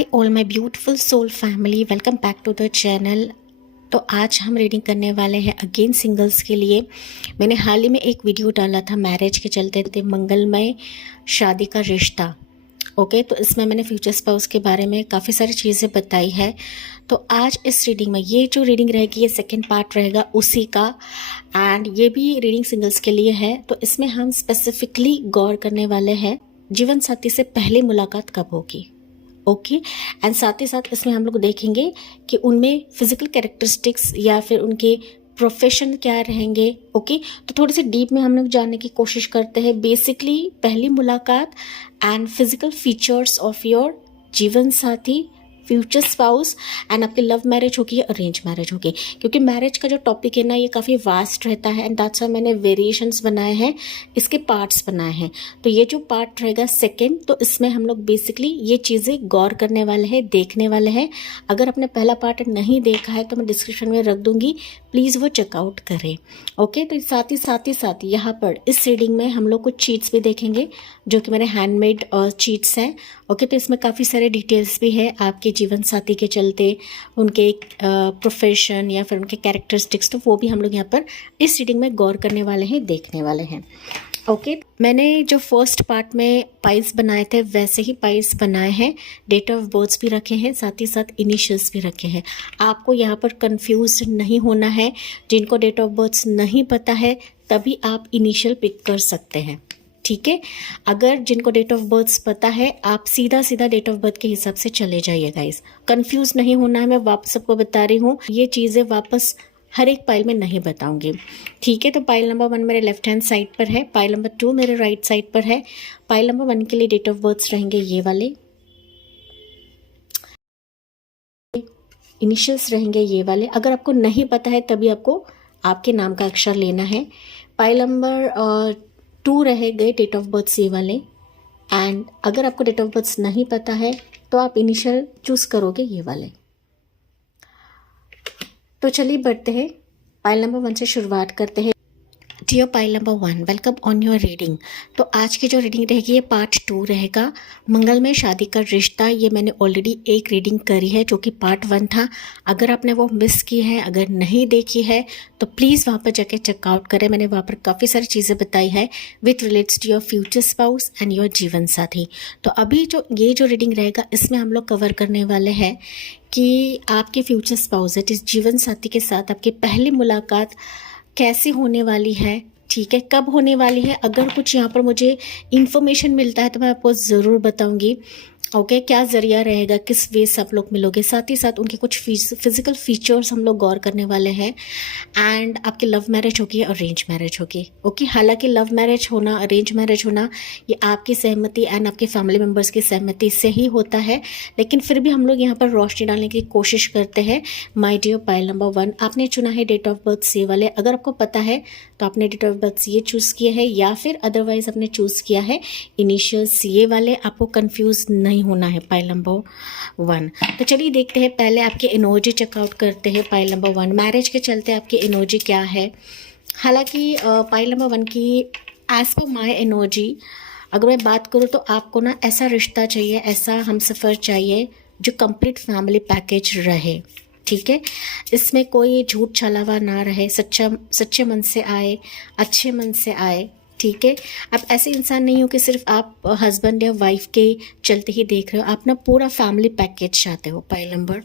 Hi all my beautiful soul family, welcome back to the channel. तो आज हम reading करने वाले हैं अगेन सिंगल्स के लिए। मैंने हाल ही में एक वीडियो डाला था मैरिज के चलते थे मंगलमय शादी का रिश्ता। ओके, तो इसमें मैंने फ्यूचर स्पाउस के बारे में काफ़ी सारी चीज़ें बताई है। तो आज इस रीडिंग में ये जो रीडिंग रहेगी ये सेकेंड पार्ट रहेगा उसी का, एंड ये भी रीडिंग सिंगल्स के लिए है। तो इसमें हम स्पेसिफिकली गौर करने वाले हैं जीवन साथी से पहले मुलाकात कब होगी। ओके, एंड साथ ही साथ इसमें हम लोग देखेंगे कि उनमें फिजिकल कैरेक्टरिस्टिक्स या फिर उनके प्रोफेशन क्या रहेंगे। ओके, तो थोड़े से डीप में हम लोग जानने की कोशिश करते हैं। बेसिकली पहली मुलाकात and physical features of your जीवन साथी, फ्यूचर स्पाउस, एंड आपकी लव मैरिज होगी या अरेंज मैरिज होगी, क्योंकि मैरिज का जो टॉपिक है ना ये काफ़ी वास्ट रहता है। एंड दैट्स व्हाई मैंने वेरिएशंस बनाए हैं, इसके पार्ट्स बनाए हैं। तो ये जो पार्ट रहेगा सेकंड, तो इसमें हम लोग बेसिकली ये चीज़ें गौर करने वाले हैं, देखने वाले हैं। अगर आपने पहला पार्ट नहीं देखा है तो मैं डिस्क्रिप्शन में रख दूंगी, प्लीज़ वो चेकआउट करें। ओके, तो साथ ही यहाँ पर इस रीडिंग में हम लोग कुछ चीट्स भी देखेंगे जो कि मेरे हैंडमेड चीट्स हैं। ओके, तो इसमें काफ़ी सारे डिटेल्स भी है आपके जीवन साथी के चलते, उनके प्रोफेशन या फिर उनके कैरेक्टरिस्टिक्स, तो वो भी हम लोग यहाँ पर इस रीडिंग में गौर करने वाले हैं, देखने वाले हैं। ओके, मैंने जो फर्स्ट पार्ट में पाइल्स बनाए थे वैसे ही पाइल्स बनाए हैं, डेट ऑफ बर्थ्स भी रखे हैं, साथ ही साथ इनिशियल्स भी रखे हैं। आपको यहाँ पर कंफ्यूज नहीं होना है। जिनको डेट ऑफ बर्थ्स नहीं पता है तभी आप इनिशियल पिक कर सकते हैं, ठीक है। अगर जिनको डेट ऑफ बर्थ्स पता है आप सीधा सीधा डेट ऑफ बर्थ के हिसाब से चले जाइए गाइस, कंफ्यूज नहीं होना है। मैं वापस सबको बता रही हूँ, ये चीज़ें वापस हर एक पाइल में नहीं बताऊंगी, ठीक है। तो पाइल नंबर 1 मेरे लेफ्ट हैंड साइड पर है, पाइल नंबर 2 मेरे राइट साइड पर है। पाइल नंबर 1 के लिए डेट ऑफ बर्थ्स रहेंगे ये वाले, इनिशियल्स रहेंगे ये वाले। अगर आपको नहीं पता है तभी आपको आपके नाम का अक्षर लेना है। पाइल नंबर 2 रहे गए डेट ऑफ बर्थ्स ये वाले, एंड अगर आपको डेट ऑफ बर्थ्स नहीं पता है तो आप इनिशियल चूज करोगे ये वाले। तो चलिए बढ़ते हैं, पाइल नंबर 1 से शुरुआत करते हैं। Dear pile number 1, welcome on your reading. तो आज की जो रीडिंग रहेगी ये पार्ट 2 रहेगा, मंगलमय शादी का रिश्ता। ये मैंने ऑलरेडी एक रीडिंग करी है जो कि पार्ट 1 था। अगर आपने वो मिस की है, अगर नहीं देखी है तो प्लीज़ वहाँ पर जाके चेकआउट करें। मैंने वहाँ पर काफ़ी सारी चीज़ें बताई है with relates to your future spouse and your जीवन साथी। तो अभी जो रीडिंग रहेगा इसमें हम लोग कवर करने वाले हैं कि आपके फ्यूचर स्पाउस दैट इज जीवन साथी के साथ आपकी पहली मुलाकात कैसे होने वाली है, ठीक है, कब होने वाली है। अगर कुछ यहाँ पर मुझे इन्फॉर्मेशन मिलता है तो मैं आपको ज़रूर बताऊंगी। ओके, क्या ज़रिया रहेगा, किस वे से आप लोग मिलोगे। साथ ही साथ उनके कुछ फिजिकल फीचर्स हम लोग गौर करने वाले हैं। एंड आपकी लव मैरिज होगी अरेंज मैरिज होगी। ओके, हालांकि लव मैरिज होना, अरेंज मैरिज होना ये आपकी सहमति एंड आपके फैमिली मेम्बर्स की सहमति से ही होता है, लेकिन फिर भी हम लोग यहाँ पर रोशनी डालने की कोशिश करते हैं। माय डियर पाइल नंबर 1, आपने चुना है डेट ऑफ बर्थ ये वाले। अगर आपको पता है तो आपने डेट ऑफ बर्थ ये चूज़ किया है, या फिर अदरवाइज आपने चूज़ किया है इनिशियल्स ये वाले। आपको कंफ्यूज नहीं होना है पाइल नंबर 1। तो चलिए देखते हैं, पहले आपके एनर्जी चेकआउट करते हैं। पाइल नंबर 1 मैरिज के चलते आपकी एनर्जी क्या है। हालांकि पाइल नंबर 1 की एज पर माई एनर्जी अगर मैं बात करूँ तो आपको ना ऐसा रिश्ता चाहिए, ऐसा हमसफ़र चाहिए जो कंप्लीट फैमिली पैकेज रहे, ठीक है। इसमें कोई झूठ छलावा ना रहे, सच्चे मन से आए, अच्छे मन से आए, ठीक है। आप ऐसे इंसान नहीं हो कि सिर्फ आप हस्बैंड या वाइफ के चलते ही देख रहे हो, आप ना पूरा फैमिली पैकेज चाहते हो। Pile number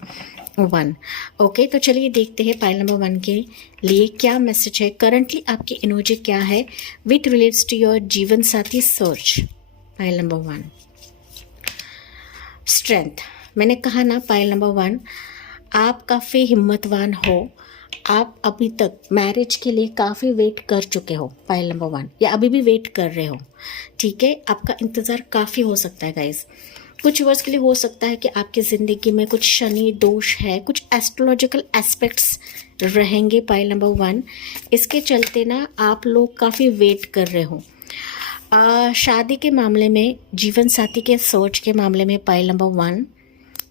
1, okay. तो चलिए देखते हैं पाइल नंबर 1 के लिए क्या मैसेज है, करंटली आपकी एनर्जी क्या है विथ रिलेट्स टू योर जीवन साथी सर्च। Pile number 1 strength. मैंने कहा ना पाइल नंबर 1 आप काफ़ी हिम्मतवान हो, आप अभी तक मैरिज के लिए काफ़ी वेट कर चुके हो पाइल नंबर 1, या अभी भी वेट कर रहे हो, ठीक है। आपका इंतज़ार काफ़ी हो सकता है गाइस, कुछ वर्ष के लिए हो सकता है कि आपकी ज़िंदगी में कुछ शनि दोष है, कुछ एस्ट्रोलॉजिकल एस्पेक्ट्स रहेंगे पाइल नंबर 1। इसके चलते ना आप लोग काफ़ी वेट कर रहे हो। शादी के मामले में, जीवन साथी के सोच के मामले में पाइल नंबर 1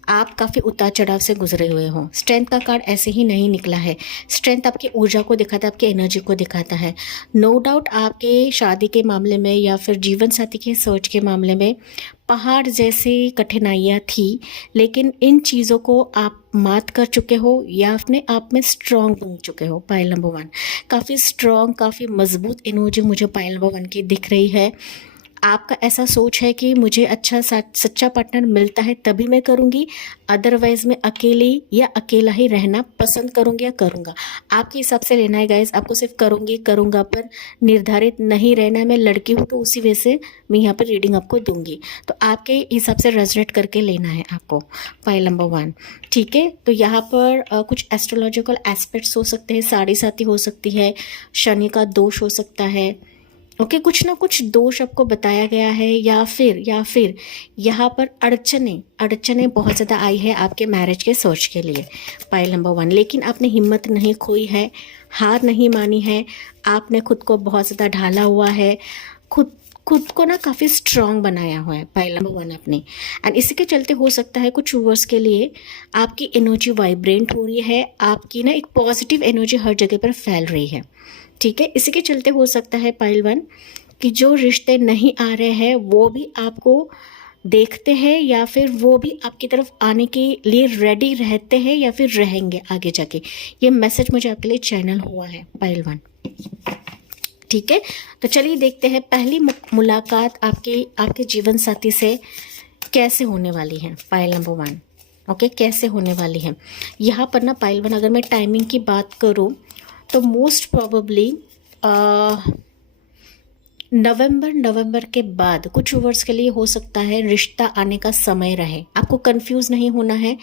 आप काफ़ी उतार चढ़ाव से गुजरे हुए हो। स्ट्रेंथ का कार्ड ऐसे ही नहीं निकला है। स्ट्रेंथ आपकी ऊर्जा को दिखाता है, आपकी एनर्जी को दिखाता है। नो डाउट आपके शादी के मामले में या फिर जीवन साथी के सर्च के मामले में पहाड़ जैसी कठिनाइयाँ थी, लेकिन इन चीज़ों को आप मात कर चुके हो या अपने आप में स्ट्रॉन्ग बन चुके हो। पाइल नंबर 1 काफ़ी स्ट्रॉन्ग, काफ़ी मजबूत एनर्जी मुझे पाइल नंबर 1 की दिख रही है। आपका ऐसा सोच है कि मुझे अच्छा सच्चा पार्टनर मिलता है तभी मैं करूँगी, अदरवाइज़ मैं अकेली या अकेला ही रहना पसंद करूँगी या करूँगा। आपके हिसाब से लेना है गाइस, आपको सिर्फ करूँगी करूँगा पर निर्धारित नहीं रहना है। मैं लड़की हूँ तो उसी वजह से मैं यहाँ पर रीडिंग आपको दूंगी, तो आपके हिसाब से रेजोनेट करके लेना है आपको फाइल नंबर 1। ठीक है, तो यहाँ पर कुछ एस्ट्रोलॉजिकल एस्पेक्ट्स हो सकते हैं, साढ़े साथी हो सकती है, शनि का दोष हो सकता है। ओके, कुछ ना कुछ दोष आपको बताया गया है, या फिर यहाँ पर अड़चने बहुत ज़्यादा आई है आपके मैरिज के सर्च के लिए पाइल नंबर 1। लेकिन आपने हिम्मत नहीं खोई है, हार नहीं मानी है, आपने खुद को बहुत ज़्यादा ढाला हुआ है, खुद को ना काफ़ी स्ट्रॉन्ग बनाया हुआ है पाइल नंबर 1 आपने। एंड इसी के चलते हो सकता है कुछ व्यूअर्स के लिए आपकी एनर्जी वाइब्रेंट हो रही है, आपकी ना एक पॉजिटिव एनर्जी हर जगह पर फैल रही है। ठीक है, इसी के चलते हो सकता है पाइल 1 कि जो रिश्ते नहीं आ रहे हैं वो भी आपको देखते हैं या फिर वो भी आपकी तरफ आने के लिए रेडी रहते हैं या फिर रहेंगे आगे जाके। ये मैसेज मुझे आपके लिए चैनल हुआ है पाइल 1। ठीक है, तो चलिए देखते हैं पहली मुलाकात आपके जीवन साथी से कैसे होने वाली है पाइल नंबर 1। ओके, कैसे होने वाली है यहाँ पर ना पाइल 1, अगर मैं टाइमिंग की बात करूँ तो मोस्ट प्रोबेबली नवंबर के बाद कुछ वर्ष के लिए हो सकता है रिश्ता आने का समय रहे। आपको कंफ्यूज नहीं होना है,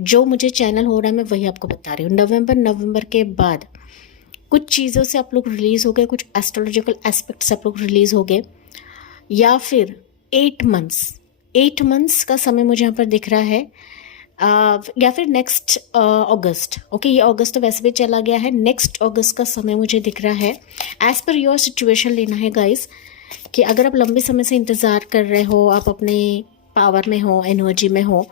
जो मुझे चैनल हो रहा है मैं वही आपको बता रही हूँ। नवंबर के बाद कुछ चीज़ों से आप लोग रिलीज़ हो गए, कुछ एस्ट्रोलॉजिकल एस्पेक्ट्स आप लोग रिलीज़ हो गए, या फिर 8 मंथ्स का समय मुझे यहाँ पर दिख रहा है, या फिर नेक्स्ट अगस्त। ओके, ये अगस्त तो वैसे भी चला गया है, नेक्स्ट अगस्त का समय मुझे दिख रहा है। एज़ पर योर सिचुएशन लेना है गाइस, कि अगर आप लंबे समय से इंतज़ार कर रहे हो, आप अपने पावर में हो, एनर्जी में हो,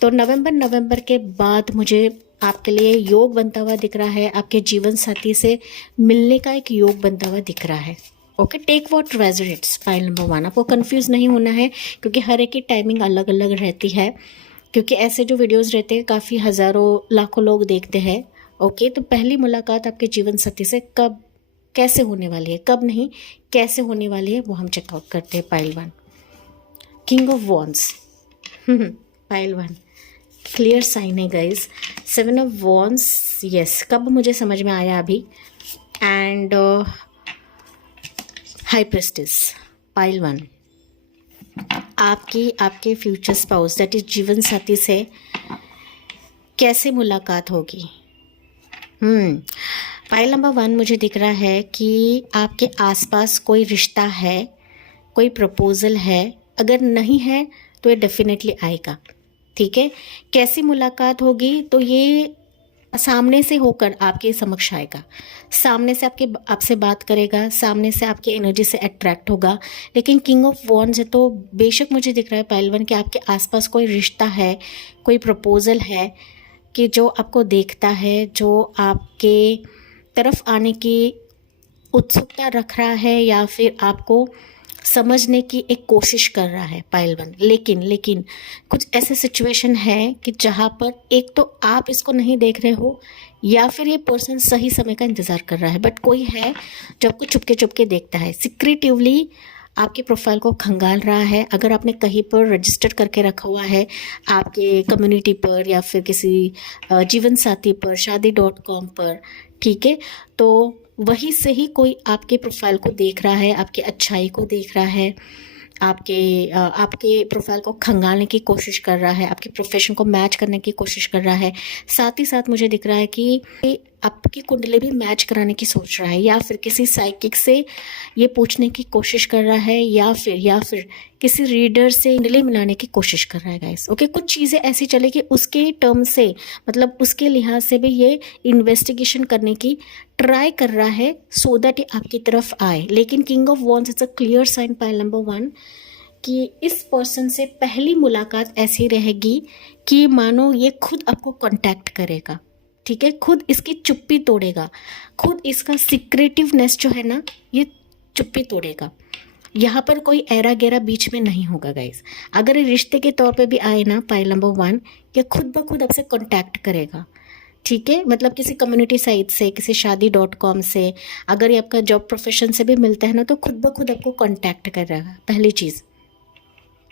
तो नवंबर के बाद मुझे आपके लिए योग बनता हुआ दिख रहा है, आपके जीवन साथी से मिलने का एक योग बनता हुआ दिख रहा है। Okay, take what resonates pile number 1। आपको कंफ्यूज नहीं होना है क्योंकि हर एक की टाइमिंग अलग अलग रहती है, क्योंकि ऐसे जो वीडियोस रहते हैं काफ़ी हज़ारों लाखों लोग देखते हैं। ओके, तो पहली मुलाकात आपके जीवन साथी से कब कैसे होने वाली है, कब नहीं कैसे होने वाली है, वो हम चेकआउट करते हैं pile 1। King of wands pile 1 clear sign है गाइज। 7 ऑफ वॉन्ड्स, यस, कब मुझे समझ में आया अभी। एंड हाई प्रेस्टिस पाइल 1, आपके फ्यूचर स्पाउस दैट इज जीवन साथी से कैसे मुलाकात होगी। पाइल नंबर 1 मुझे दिख रहा है कि आपके आसपास कोई रिश्ता है, कोई प्रपोजल है, अगर नहीं है तो ये डेफिनेटली आएगा। ठीक है, कैसी मुलाकात होगी, तो ये सामने से होकर आपके समक्ष आएगा, सामने से आपसे बात करेगा, सामने से आपकी एनर्जी से अट्रैक्ट होगा। लेकिन किंग ऑफ वॉन्ड्स है तो बेशक मुझे दिख रहा है पाइल 1 कि आपके आसपास कोई रिश्ता है, कोई प्रपोजल है कि जो आपको देखता है, जो आपके तरफ आने की उत्सुकता रख रहा है या फिर आपको समझने की एक कोशिश कर रहा है पाइल 1। लेकिन कुछ ऐसे सिचुएशन है कि जहाँ पर एक तो आप इसको नहीं देख रहे हो या फिर ये पर्सन सही समय का इंतज़ार कर रहा है, बट कोई है जो आपको चुपके देखता है, सिक्रेटिवली आपके प्रोफाइल को खंगाल रहा है। अगर आपने कहीं पर रजिस्टर करके रखा हुआ है, आपके कम्युनिटी पर या फिर किसी जीवन साथी पर, शादी.com पर, ठीक है, तो वहीं से ही कोई आपके प्रोफाइल को देख रहा है, आपकी अच्छाई को देख रहा है, आपके प्रोफाइल को खंगालने की कोशिश कर रहा है, आपके प्रोफेशन को मैच करने की कोशिश कर रहा है। साथ ही साथ मुझे दिख रहा है कि आपकी कुंडली भी मैच कराने की सोच रहा है, या फिर किसी साइकिक से ये पूछने की कोशिश कर रहा है, या फिर किसी रीडर से कुंडली मिलाने की कोशिश कर रहा है गाइस। ओके, कुछ चीज़ें ऐसी चले कि उसके टर्म से, मतलब उसके लिहाज से भी ये इन्वेस्टिगेशन करने की ट्राई कर रहा है सो दैट ये आपकी तरफ आए। लेकिन king of wands is a clear sign pile number 1 कि इस पर्सन से पहली मुलाकात ऐसी रहेगी कि मानो ये खुद आपको कांटेक्ट करेगा, ठीक है, खुद इसकी चुप्पी तोड़ेगा, खुद इसका सीक्रेटिवनेस जो है ना ये चुप्पी तोड़ेगा। यहाँ पर कोई एरा गेरा बीच में नहीं होगा गाइस। अगर ये रिश्ते के तौर पे भी आए ना, पाइल नंबर 1, ये खुद ब खुद आपसे कांटेक्ट करेगा, ठीक है, मतलब किसी कम्युनिटी साइट से, किसी शादी.com से, अगर ये आपका जॉब प्रोफेशन से भी मिलता है ना, तो खुद ब खुद आपको कांटेक्ट करेगा। पहली चीज़,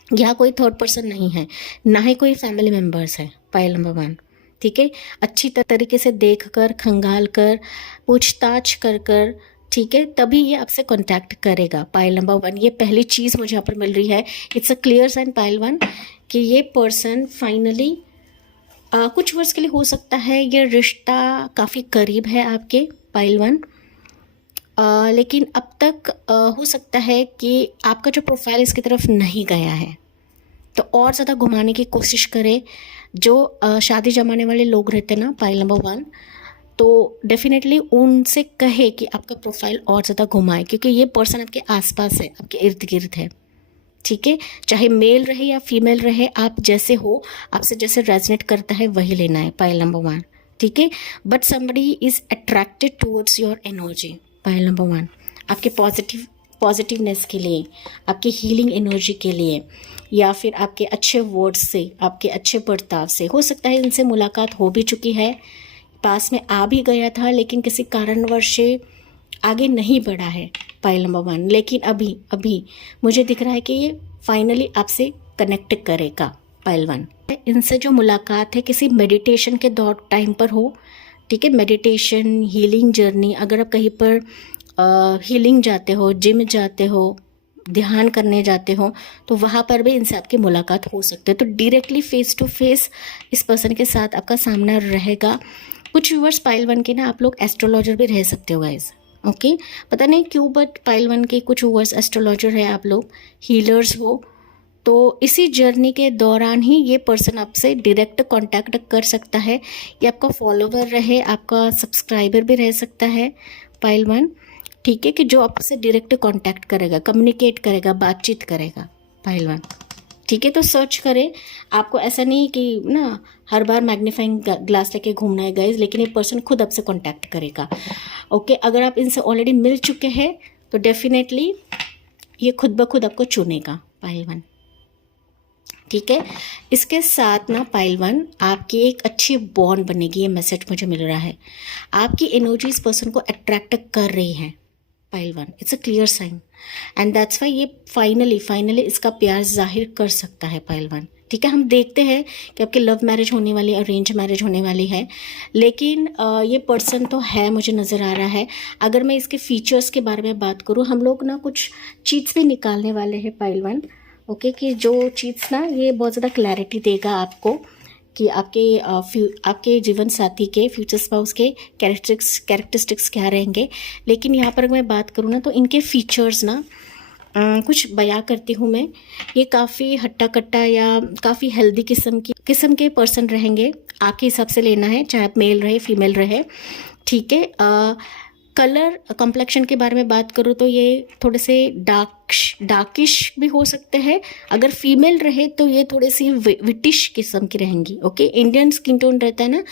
यहाँ कोई थर्ड पर्सन नहीं है, ना ही कोई फैमिली मेम्बर्स है, पाइल नंबर 1, ठीक है। अच्छी तरीके से देख कर, खंगाल कर, पूछताछ कर कर, ठीक है, तभी ये आपसे कांटेक्ट करेगा, पाइल नंबर 1। ये पहली चीज़ मुझे यहाँ पर मिल रही है। It's a clear sign pile 1 कि ये पर्सन फाइनली कुछ वर्ष के लिए हो सकता है ये रिश्ता काफ़ी करीब है आपके, पाइल 1, लेकिन अब तक हो सकता है कि आपका जो प्रोफाइल इसकी तरफ नहीं गया है, तो और ज़्यादा घुमाने की कोशिश करें। जो शादी जमाने वाले लोग रहते हैं ना, पाइल नंबर 1, तो डेफिनेटली उनसे कहे कि आपका प्रोफाइल और ज़्यादा घुमाए, क्योंकि ये पर्सन आपके आसपास है, आपके इर्द गिर्द है, ठीक है। चाहे मेल रहे या फीमेल रहे, आप जैसे हो, आपसे जैसे रेजनेट करता है वही लेना है, पाइल नंबर 1, ठीक है। But somebody is attracted towards your energy, pile number 1, आपके पॉजिटिवनेस के लिए, आपकी हीलिंग एनर्जी के लिए, या फिर आपके अच्छे वर्ड्स से, आपके अच्छे बर्ताव से। हो सकता है इनसे मुलाकात हो भी चुकी है, पास में आ भी गया था, लेकिन किसी कारणवश से आगे नहीं बढ़ा है, पाइल नंबर 1, लेकिन अभी मुझे दिख रहा है कि ये फाइनली आपसे कनेक्ट करेगा, पाइल 1। इनसे जो मुलाकात है किसी मेडिटेशन के दौर टाइम पर हो, ठीक है, मेडिटेशन, हीलिंग जर्नी, अगर आप कहीं पर हीलिंग जाते हो, जिम जाते हो, ध्यान करने जाते हो, तो वहाँ पर भी इनसे आपकी मुलाकात हो सकती है। तो डायरेक्टली फेस टू फेस इस पर्सन के साथ आपका सामना रहेगा। कुछ व्यूअर्स पाइल 1 के ना आप लोग एस्ट्रोलॉजर भी रह सकते हो गाइज, ओके, पता नहीं क्यों, बट पाइल 1 के कुछ व्यूअर्स एस्ट्रोलॉजर है, आप लोग हीलर्स हो, तो इसी जर्नी के दौरान ही ये पर्सन आपसे डायरेक्ट कांटेक्ट कर सकता है। ये आपका फॉलोवर रहे, आपका सब्सक्राइबर भी रह सकता है, पाइल 1, ठीक है, कि जो आपसे डायरेक्ट कांटेक्ट करेगा, कम्युनिकेट करेगा, बातचीत करेगा, पाइल 1, ठीक है। तो सर्च करें, आपको ऐसा नहीं कि ना हर बार मैग्नीफाइंग ग्लास लेके घूमना है गाइज, लेकिन ये पर्सन खुद आपसे कांटेक्ट करेगा, ओके। अगर आप इनसे ऑलरेडी मिल चुके हैं तो डेफिनेटली ये खुद ब खुद आपको चुनेगा, पाइल 1, ठीक है। इसके साथ ना पाइल 1 आपकी एक अच्छी बॉन्ड बनेगी, ये मैसेज मुझे मिल रहा है। आपकी एनर्जी इस पर्सन को अट्रैक्ट कर रही है, pile 1, it's a clear sign, and that's why ये फाइनली इसका प्यार जाहिर कर सकता है, पाइल 1, ठीक है। हम देखते हैं कि आपकी लव मैरिज होने वाली, अरेंज मैरिज होने वाली है, लेकिन ये पर्सन तो है, मुझे नज़र आ रहा है। अगर मैं इसके फीचर्स के बारे में बात करूँ, हम लोग ना कुछ चीज़ भी निकालने वाले हैं, पाइल 1, ओके, कि जो चीज़ ना ये बहुत ज़्यादा क्लैरिटी देगा आपको कि आपके जीवन साथी के, फ्यूचर स्पाउस के कैरेक्टरिस्टिक्स क्या रहेंगे। लेकिन यहाँ पर मैं बात करूँ ना, तो इनके फीचर्स ना कुछ बयां करती हूँ मैं। ये काफ़ी हट्टा कट्टा या काफ़ी हेल्दी किस्म के पर्सन रहेंगे, आपके हिसाब से लेना है, चाहे आप मेल रहे फीमेल रहे, ठीक है। कलर कॉम्प्लेक्शन के बारे में बात करूँ तो ये थोड़े से डार्किश भी हो सकते हैं। अगर फीमेल रहे तो ये थोड़ी सी विटिश किस्म की रहेंगी, ओके। इंडियन स्किन टोन रहता है ना,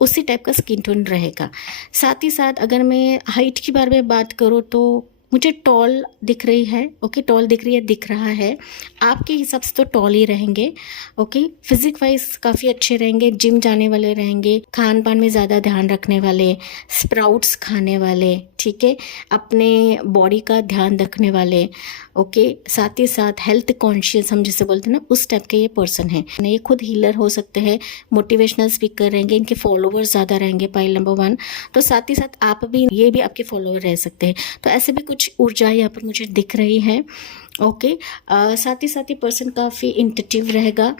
उसी टाइप का स्किन टोन रहेगा। साथ ही साथ अगर मैं हाइट के बारे में बात करूँ तो मुझे टॉल दिख रही है, ओके, टॉल दिख रहा है। आपके हिसाब से तो टॉल ही रहेंगे, ओके। फिजिक वाइज काफ़ी अच्छे रहेंगे, जिम जाने वाले रहेंगे, खान पान में ज़्यादा ध्यान रखने वाले, स्प्राउट्स खाने वाले, ठीक है, अपने बॉडी का ध्यान रखने वाले, ओके। साथ ही साथ हेल्थ कॉन्शियस हम जिसे बोलते हैं ना, उस टाइप के ये पर्सन है। ये खुद हीलर हो सकते हैं, मोटिवेशनल स्पीकर रहेंगे, इनके फॉलोवर्स ज़्यादा रहेंगे, पाइल नंबर 1। तो साथ ही साथ आप भी, ये भी आपके फॉलोवर रह सकते हैं। तो ऐसे भी कुछ ऊर्जा यहाँ पर मुझे दिख रही है, ओके। साथ ही पर्सन काफ़ी इंटरेक्टिव रहेगा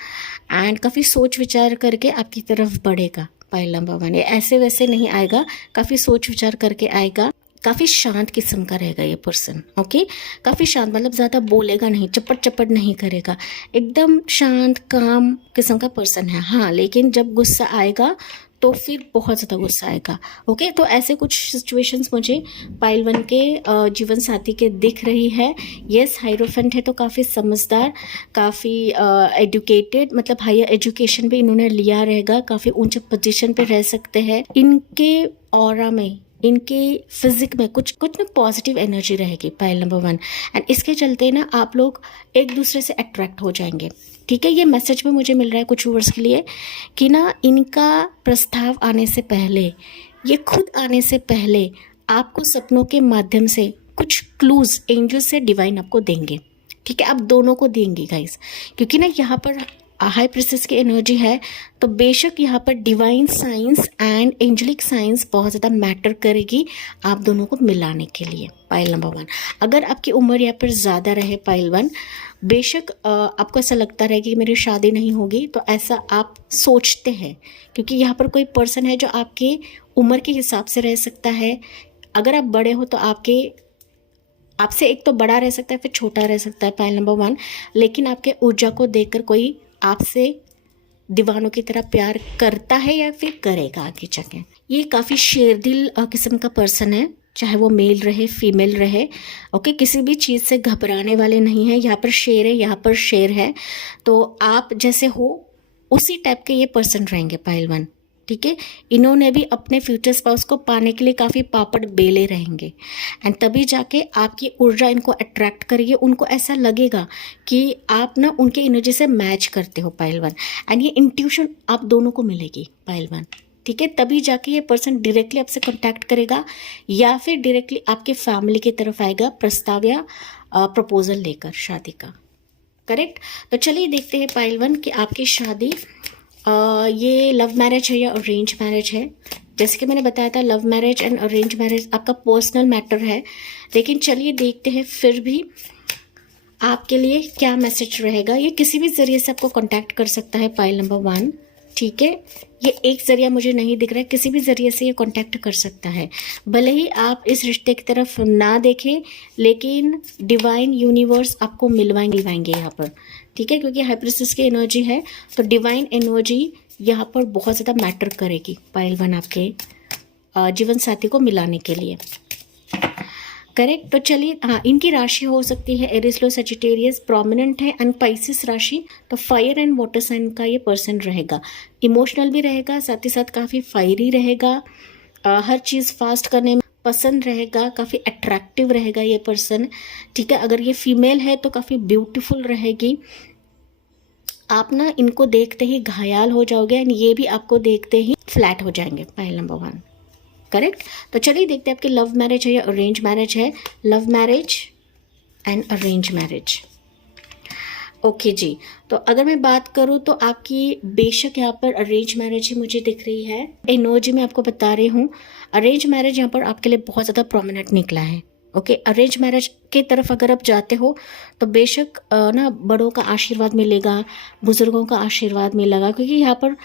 एंड काफ़ी सोच विचार करके आपकी तरफ बढ़ेगा, पाइल नंबर 1। ये ऐसे वैसे नहीं आएगा, काफ़ी सोच विचार करके आएगा। काफ़ी शांत किस्म का रहेगा ये पर्सन, ओके। काफ़ी शांत, मतलब ज़्यादा बोलेगा नहीं, चपट नहीं करेगा, एकदम शांत काम किस्म का पर्सन है। हाँ, लेकिन जब गुस्सा आएगा तो फिर बहुत ज़्यादा गुस्सा आएगा। ओके, तो ऐसे कुछ सिचुएशंस मुझे पाइल 1 के जीवन साथी के दिख रही है। यस, हाइरोफेंट है तो काफ़ी समझदार, काफ़ी एजुकेटेड, मतलब हायर एजुकेशन भी इन्होंने लिया रहेगा, काफ़ी ऊंचे पोजीशन पे रह सकते हैं। इनके ऑरा में, इनके फिजिक में कुछ ना पॉजिटिव एनर्जी रहेगी पाइल नंबर 1, एंड इसके चलते ना आप लोग एक दूसरे से अट्रैक्ट हो जाएंगे। ठीक है, ये मैसेज भी मुझे मिल रहा है कुछ व्यूअर्स के लिए कि ना इनका प्रस्ताव आने से पहले, ये खुद आने से पहले आपको सपनों के माध्यम से कुछ क्लूज एंजल से डिवाइन आपको देंगे। ठीक है, आप दोनों को देंगे गाइस, क्योंकि ना यहाँ पर हाई प्रिंसेस की एनर्जी है, तो बेशक यहाँ पर divine science and angelic science बहुत ज़्यादा मैटर करेगी आप दोनों को मिलाने के लिए। पाइल नंबर 1, अगर आपकी उम्र यहाँ पर ज़्यादा रहे पाइल 1, बेशक आपको ऐसा लगता रहे कि मेरी शादी नहीं होगी, तो ऐसा आप सोचते हैं, क्योंकि यहाँ पर कोई पर्सन है जो आपके उम्र के हिसाब से रह सकता है। अगर आप बड़े हो तो आपसे एक तो बड़ा रह सकता है, फिर छोटा रह सकता है पाइल नंबर 1, लेकिन आपके ऊर्जा को देखकर कोई आपसे दीवानों की तरह प्यार करता है या फिर करेगा आगे जाके। ये काफ़ी शेरदिल किस्म का पर्सन है, चाहे वो मेल रहे फीमेल रहे। ओके, किसी भी चीज़ से घबराने वाले नहीं है। यहाँ पर शेर है, यहाँ पर शेर है, तो आप जैसे हो उसी टाइप के ये पर्सन रहेंगे पाइल 1। ठीक है, इन्होंने भी अपने फ्यूचर स्पाउस को पाने के लिए काफ़ी पापड़ बेले रहेंगे, एंड तभी जाके आपकी ऊर्जा इनको अट्रैक्ट करेगी। उनको ऐसा लगेगा कि आप ना उनके एनर्जी से मैच करते हो पाइल 1, एंड ये इंट्यूशन आप दोनों को मिलेगी पाइल 1। ठीक है, तभी जाके ये पर्सन डायरेक्टली आपसे कांटेक्ट करेगा या फिर डायरेक्टली आपके फैमिली की तरफ आएगा प्रस्ताव या प्रपोजल लेकर शादी का। करेक्ट, तो चलिए देखते हैं पाइल 1 कि आपकी शादी ये लव मैरिज है या अरेंज मैरिज है। जैसे कि मैंने बताया था, love marriage and arrange marriage आपका पर्सनल मैटर है, लेकिन चलिए देखते हैं फिर भी आपके लिए क्या मैसेज रहेगा। ये किसी भी जरिए से आपको कांटेक्ट कर सकता है पाइल नंबर 1। ठीक है, ये एक जरिया मुझे नहीं दिख रहा है, किसी भी जरिए से ये कांटेक्ट कर सकता है। भले ही आप इस रिश्ते की तरफ ना देखें, लेकिन डिवाइन यूनिवर्स आपको मिलवाएंगे यहाँ पर। ठीक है, क्योंकि हाई प्रिंसेस की एनर्जी है, तो डिवाइन एनर्जी यहाँ पर बहुत ज़्यादा मैटर करेगी पाइल 1 आपके जीवन साथी को मिलाने के लिए। करेक्ट, तो चलिए, हाँ, इनकी राशि हो सकती है एरिस, लो, सजिटेरियस, प्रोमिनेंट है, एंड पाइसिस राशि, तो फायर एंड वाटर साइन का ये पर्सन रहेगा। इमोशनल भी रहेगा, साथ ही साथ काफ़ी फायरी रहेगा, हर चीज़ फास्ट करने में पसंद रहेगा, काफ़ी अट्रैक्टिव रहेगा ये पर्सन। ठीक है, अगर ये फीमेल है तो काफ़ी ब्यूटीफुल रहेगी। आप ना इनको देखते ही घायल हो जाओगे, एंड ये भी आपको देखते ही फ्लैट हो जाएंगे पाइल नंबर 1। करेक्ट, तो चलिए देखते हैं आपकी लव मैरिज है या अरेंज मैरिज है। Love marriage and arrange marriage. Okay जी, तो अगर मैं बात करूँ तो आपकी बेशक यहाँ पर अरेंज मैरिज ही मुझे दिख रही है। एनर्जी में आपको बता रही हूँ, अरेंज मैरिज यहाँ पर आपके लिए बहुत ज़्यादा प्रोमिनेंट निकला है। ओके, अरेंज मैरिज के तरफ अगर आप जाते हो तो बेशक ना बड़ों का आशीर्वाद मिलेगा, बुजुर्गों का आशीर्वाद मिलेगा, क्योंकि यहाँ पर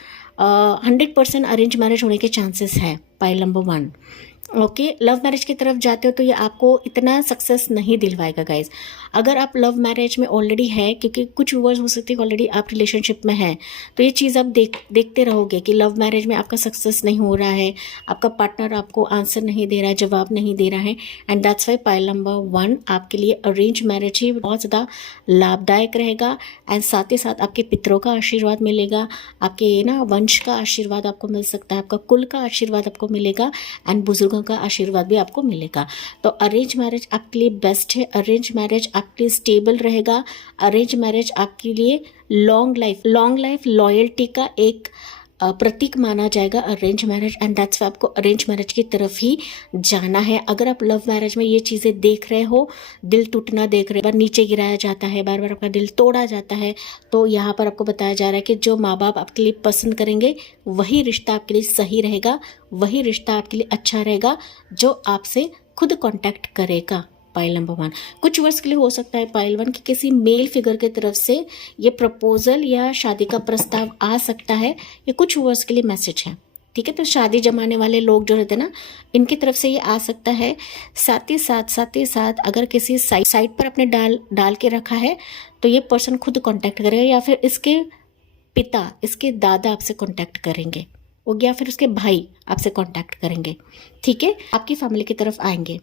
100% अरेंज मैरिज होने के चांसेस है pile number 1। Okay, love marriage की तरफ जाते हो तो ये आपको इतना सक्सेस नहीं दिलवाएगा गाइज। अगर आप लव मैरिज में ऑलरेडी है, क्योंकि कुछ व्यूअर्स हो सकते हैं ऑलरेडी आप रिलेशनशिप में है, तो ये चीज़ आप देखते रहोगे कि लव मैरिज में आपका सक्सेस नहीं हो रहा है, आपका पार्टनर आपको आंसर नहीं दे रहा है, जवाब नहीं दे रहा है, and that's Y pile number 1 आपके लिए अरेंज मैरिज ही बहुत ज़्यादा लाभदायक रहेगा। एंड साथ ही साथ आपके पितरों का आशीर्वाद मिलेगा, आपके ना वंश का आशीर्वाद आपको मिल सकता है, आपका कुल का आशीर्वाद आपको मिलेगा, एंड बुजुर्गों का आशीर्वाद भी आपको मिलेगा। तो अरेंज मैरिज आपके लिए बेस्ट है। अरेंज मैरिज आपके लिए स्टेबल रहेगा। अरेंज मैरिज आपके लिए लॉन्ग लाइफ लॉयल्टी का एक प्रतीक माना जाएगा arrange marriage, and that's Y आपको अरेंज मैरिज की तरफ ही जाना है। अगर आप लव मैरिज में ये चीज़ें देख रहे हो, दिल टूटना देख रहे हो, बार नीचे गिराया जाता है, बार बार आपका दिल तोड़ा जाता है, तो यहाँ पर आपको बताया जा रहा है कि जो माँ बाप आपके लिए पसंद करेंगे वही रिश्ता आपके लिए सही रहेगा, वही रिश्ता आपके लिए अच्छा रहेगा जो आपसे खुद कॉन्टैक्ट करेगा। पाइल नंबर 1 कुछ वर्ष के लिए हो सकता है पाइल 1 कि किसी मेल फिगर की तरफ से ये प्रपोजल या शादी का प्रस्ताव आ सकता है, ये कुछ वर्ष के लिए मैसेज है। ठीक है, तो शादी जमाने वाले लोग जो रहते हैं ना, इनकी तरफ से ये आ सकता है। साथ ही साथ अगर किसी साइट पर आपने डाल के रखा है तो ये पर्सन खुद कांटेक्ट करेगा, या फिर इसके पिता, इसके दादा आपसे कांटेक्ट करेंगे। ओके, या फिर उसके भाई आपसे कांटेक्ट करेंगे, ठीक है, आपकी फैमिली की तरफ आएंगे।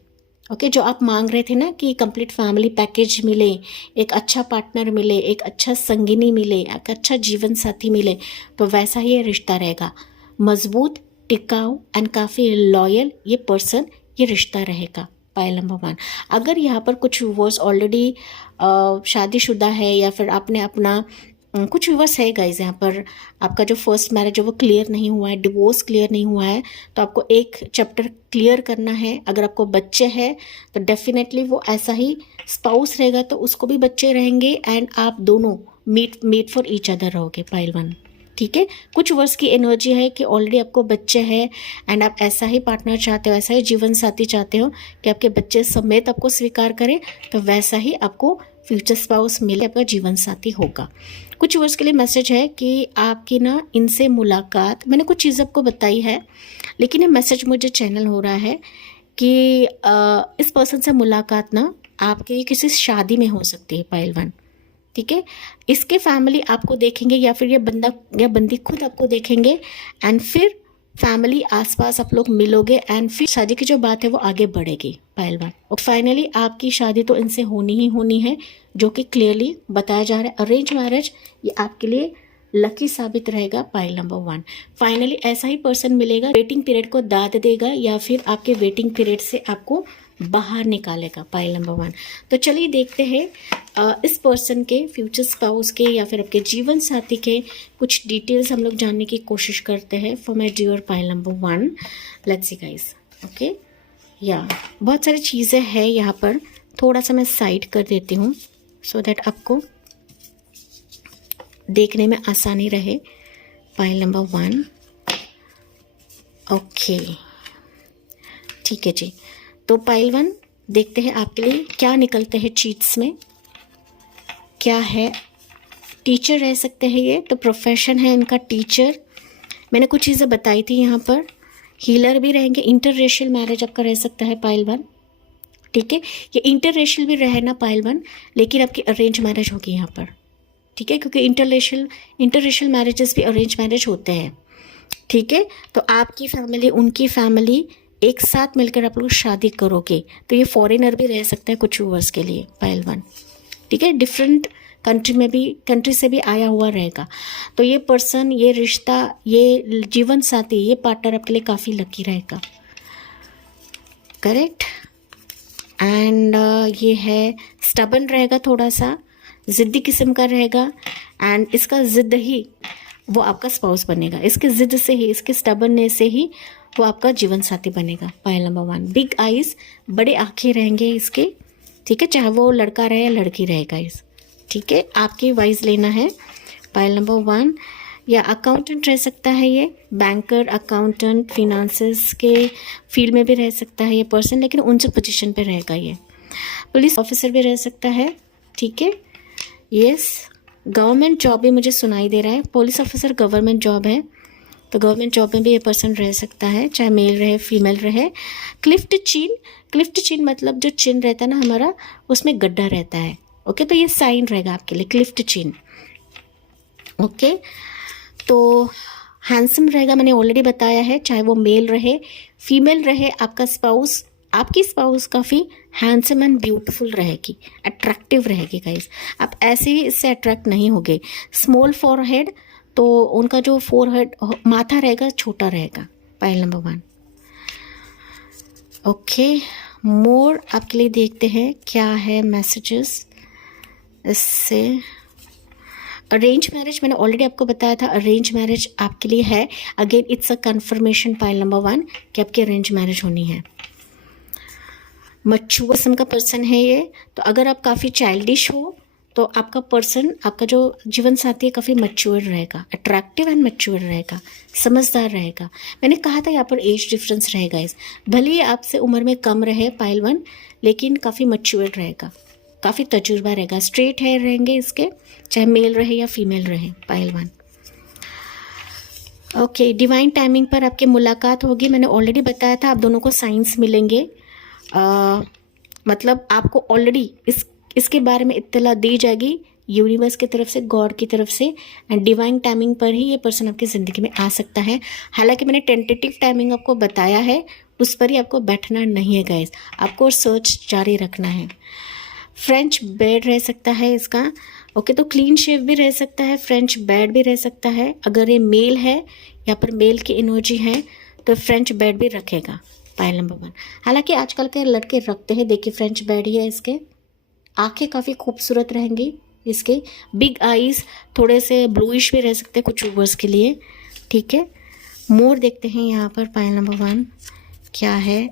ओके, जो आप मांग रहे थे ना कि कंप्लीट फैमिली पैकेज मिले, एक अच्छा पार्टनर मिले, एक अच्छा संगिनी मिले, एक अच्छा जीवन साथी मिले, तो वैसा ही ये रिश्ता रहेगा, मजबूत, टिकाऊ एंड काफ़ी लॉयल ये पर्सन, ये रिश्ता रहेगा। Pile number 1। अगर यहाँ पर कुछ व्यूअर्स ऑलरेडी शादीशुदा है या फिर आपने अपना कुछ व्यूअर्स है गाइज, यहाँ पर आपका जो फर्स्ट मैरिज है वो क्लियर नहीं हुआ है, डिवोर्स क्लियर नहीं हुआ है, तो आपको एक चैप्टर क्लियर करना है। अगर आपको बच्चे हैं तो डेफिनेटली वो ऐसा ही स्पाउस रहेगा, तो उसको भी बच्चे रहेंगे एंड आप दोनों मीट फॉर ईच अदर रहोगे। पाइल 1, ठीक है। कुछ वर्ष की एनर्जी है कि ऑलरेडी आपको बच्चे हैं एंड आप ऐसा ही पार्टनर चाहते हो, ऐसा ही जीवन साथी चाहते हो कि आपके बच्चे समेत आपको स्वीकार करें, तो वैसा ही आपको फ्यूचर स्पाउस मिले, आपका जीवन साथी होगा। कुछ वर्ष के लिए मैसेज है कि आपकी ना इनसे मुलाकात, मैंने कुछ चीज़ आपको बताई है, लेकिन ये मैसेज मुझे चैनल हो रहा है कि इस पर्सन से मुलाकात ना आपके किसी शादी में हो सकती है। पाइल 1, ठीक है। इसके फैमिली आपको देखेंगे या फिर ये बंदा या बंदी खुद आपको देखेंगे एंड फिर फैमिली आसपास आप लोग मिलोगे एंड फिर शादी की जो बात है वो आगे बढ़ेगी। पाइल 1, और फाइनली आपकी शादी तो इनसे होनी ही होनी है, जो कि क्लियरली बताया जा रहा है। अरेंज मैरिज ये आपके लिए लकी साबित रहेगा। पाइल नंबर 1, फाइनली ऐसा ही पर्सन मिलेगा, वेटिंग पीरियड को दाद देगा या फिर आपके वेटिंग पीरियड से आपको बाहर निकालेगा। Pile number 1। तो चलिए देखते हैं इस पर्सन के फ्यूचर स्पाउस के या फिर आपके जीवन साथी के कुछ डिटेल्स हम लोग जानने की कोशिश करते हैं for my dear pile number 1। Let's see guys. Okay, या बहुत सारी चीज़ें हैं यहाँ पर, थोड़ा सा मैं साइड कर देती हूँ सो दैट आपको देखने में आसानी रहे। पाइल नंबर 1, ओके, ठीक है जी। तो पाइल 1 देखते हैं आपके लिए क्या निकलते हैं चीट्स में, क्या है। टीचर रह सकते हैं ये, तो प्रोफेशन है इनका टीचर, मैंने कुछ चीज़ें बताई थी यहाँ पर। हीलर भी रहेंगे, इंटररेशियल मैरिज आपका रह सकता है पाइल 1, ठीक है। ये इंटररेशियल भी रहे ना पाइल 1, लेकिन आपकी अरेंज मैरिज होगी यहाँ पर, ठीक है, क्योंकि इंटररेशियल मैरिजेस भी अरेंज मैरिज होते हैं, ठीक है। तो आपकी फैमिली उनकी फैमिली एक साथ मिलकर आप लोग शादी करोगे, तो ये फॉरेनर भी रह सकता है कुछ व्यूअर्स के लिए। पाइल 1, ठीक है, डिफरेंट कंट्री से भी आया हुआ रहेगा। तो ये पर्सन, ये रिश्ता, ये जीवन साथी, ये पार्टनर आपके लिए काफ़ी लकी रहेगा, करेक्ट। एंड ये है स्टबन रहेगा, थोड़ा सा ज़िद्दी किस्म का रहेगा एंड इसका ज़िद्द ही वो आपका स्पाउस बनेगा, इसके ज़िद्द से ही, इसके स्टबननेस से ही वो आपका जीवन साथी बनेगा। पाइल नंबर 1, बिग आइज़, बड़े आँखें रहेंगे इसके, ठीक है, चाहे वो लड़का रहे या लड़की रहे गाइस, ठीक है, आपकी वाइज लेना है। पाइल नंबर 1, या अकाउंटेंट रह सकता है ये, बैंकर, अकाउंटेंट, फिनांसेस के फील्ड में भी रह सकता है ये पर्सन, लेकिन उनसे पोजीशन पे रहेगा ये। पुलिस ऑफिसर भी रह सकता है, ठीक है, यस। गवर्नमेंट जॉब भी मुझे सुनाई दे रहा है, पुलिस ऑफिसर गवर्नमेंट जॉब है, तो गवर्नमेंट जॉब में भी ये पर्सन रह सकता है, चाहे मेल रहे फीमेल रहे। क्लिफ्ट चिन मतलब जो चिन रहता है ना हमारा, उसमें गड्ढा रहता है, ओके, तो ये साइन रहेगा आपके लिए, क्लिफ्ट चिन, ओके। तो हैंडसम रहेगा, मैंने ऑलरेडी बताया है, चाहे वो मेल रहे फीमेल रहे, आपकी स्पाउस काफ़ी हैंडसम एंड ब्यूटीफुल रहेगी, अट्रैक्टिव रहेगी गाइस। आप ऐसे ही इससे अट्रैक्ट नहीं होगे। स्मॉल फॉरहेड, तो उनका जो फोरहेड माथा रहेगा छोटा रहेगा। Pile number 1, okay. मोर आपके लिए देखते हैं क्या है मैसेजेस इससे। अरेंज मैरिज मैंने ऑलरेडी आपको बताया था, अरेंज मैरिज आपके लिए है। Again it's a confirmation pile number 1 कि आपकी अरेंज मैरिज होनी है। मच्योर किस्म का पर्सन है ये, तो अगर आप काफ़ी चाइल्डिश हो तो आपका पर्सन, आपका जो जीवन साथी है, काफ़ी मैच्योर रहेगा, अट्रैक्टिव एंड मैच्योर रहेगा, समझदार रहेगा। मैंने कहा था यहाँ पर एज डिफरेंस रहेगा इस, भले ही आपसे उम्र में कम रहे पाइल 1, लेकिन काफ़ी मैच्योर रहेगा, काफ़ी तजुर्बा रहेगा। स्ट्रेट हेयर रहेंगे इसके, चाहे मेल रहे या फीमेल रहे। Pile 1, okay. डिवाइन टाइमिंग पर आपकी मुलाकात होगी, मैंने ऑलरेडी बताया था, आप दोनों को साइंस मिलेंगे। मतलब आपको ऑलरेडी इसके बारे में इत्तला दी जाएगी यूनिवर्स की तरफ से, गॉड की तरफ से एंड डिवाइन टाइमिंग पर ही ये पर्सन आपकी ज़िंदगी में आ सकता है। हालांकि मैंने टेंटेटिव टाइमिंग आपको बताया है, उस पर ही आपको बैठना नहीं है गाइस, आपको सर्च जारी रखना है। फ्रेंच बेड रह सकता है इसका, ओके। तो क्लीन शेव भी रह सकता है, फ्रेंच बेड भी रह सकता है। अगर ये मेल है या पर मेल की एनर्जी है तो फ्रेंच बेड भी रखेगा पायल नंबर 1। हालांकि आजकल के लड़के रखते हैं, देखिए फ्रेंच बेड ही है इसके। आंखें काफ़ी खूबसूरत रहेंगी इसके, बिग आईज, थोड़े से ब्लूइश भी रह सकते हैं कुछ व्यूअर्स के लिए, ठीक है। मोर देखते हैं यहाँ पर पायल नंबर 1 क्या है।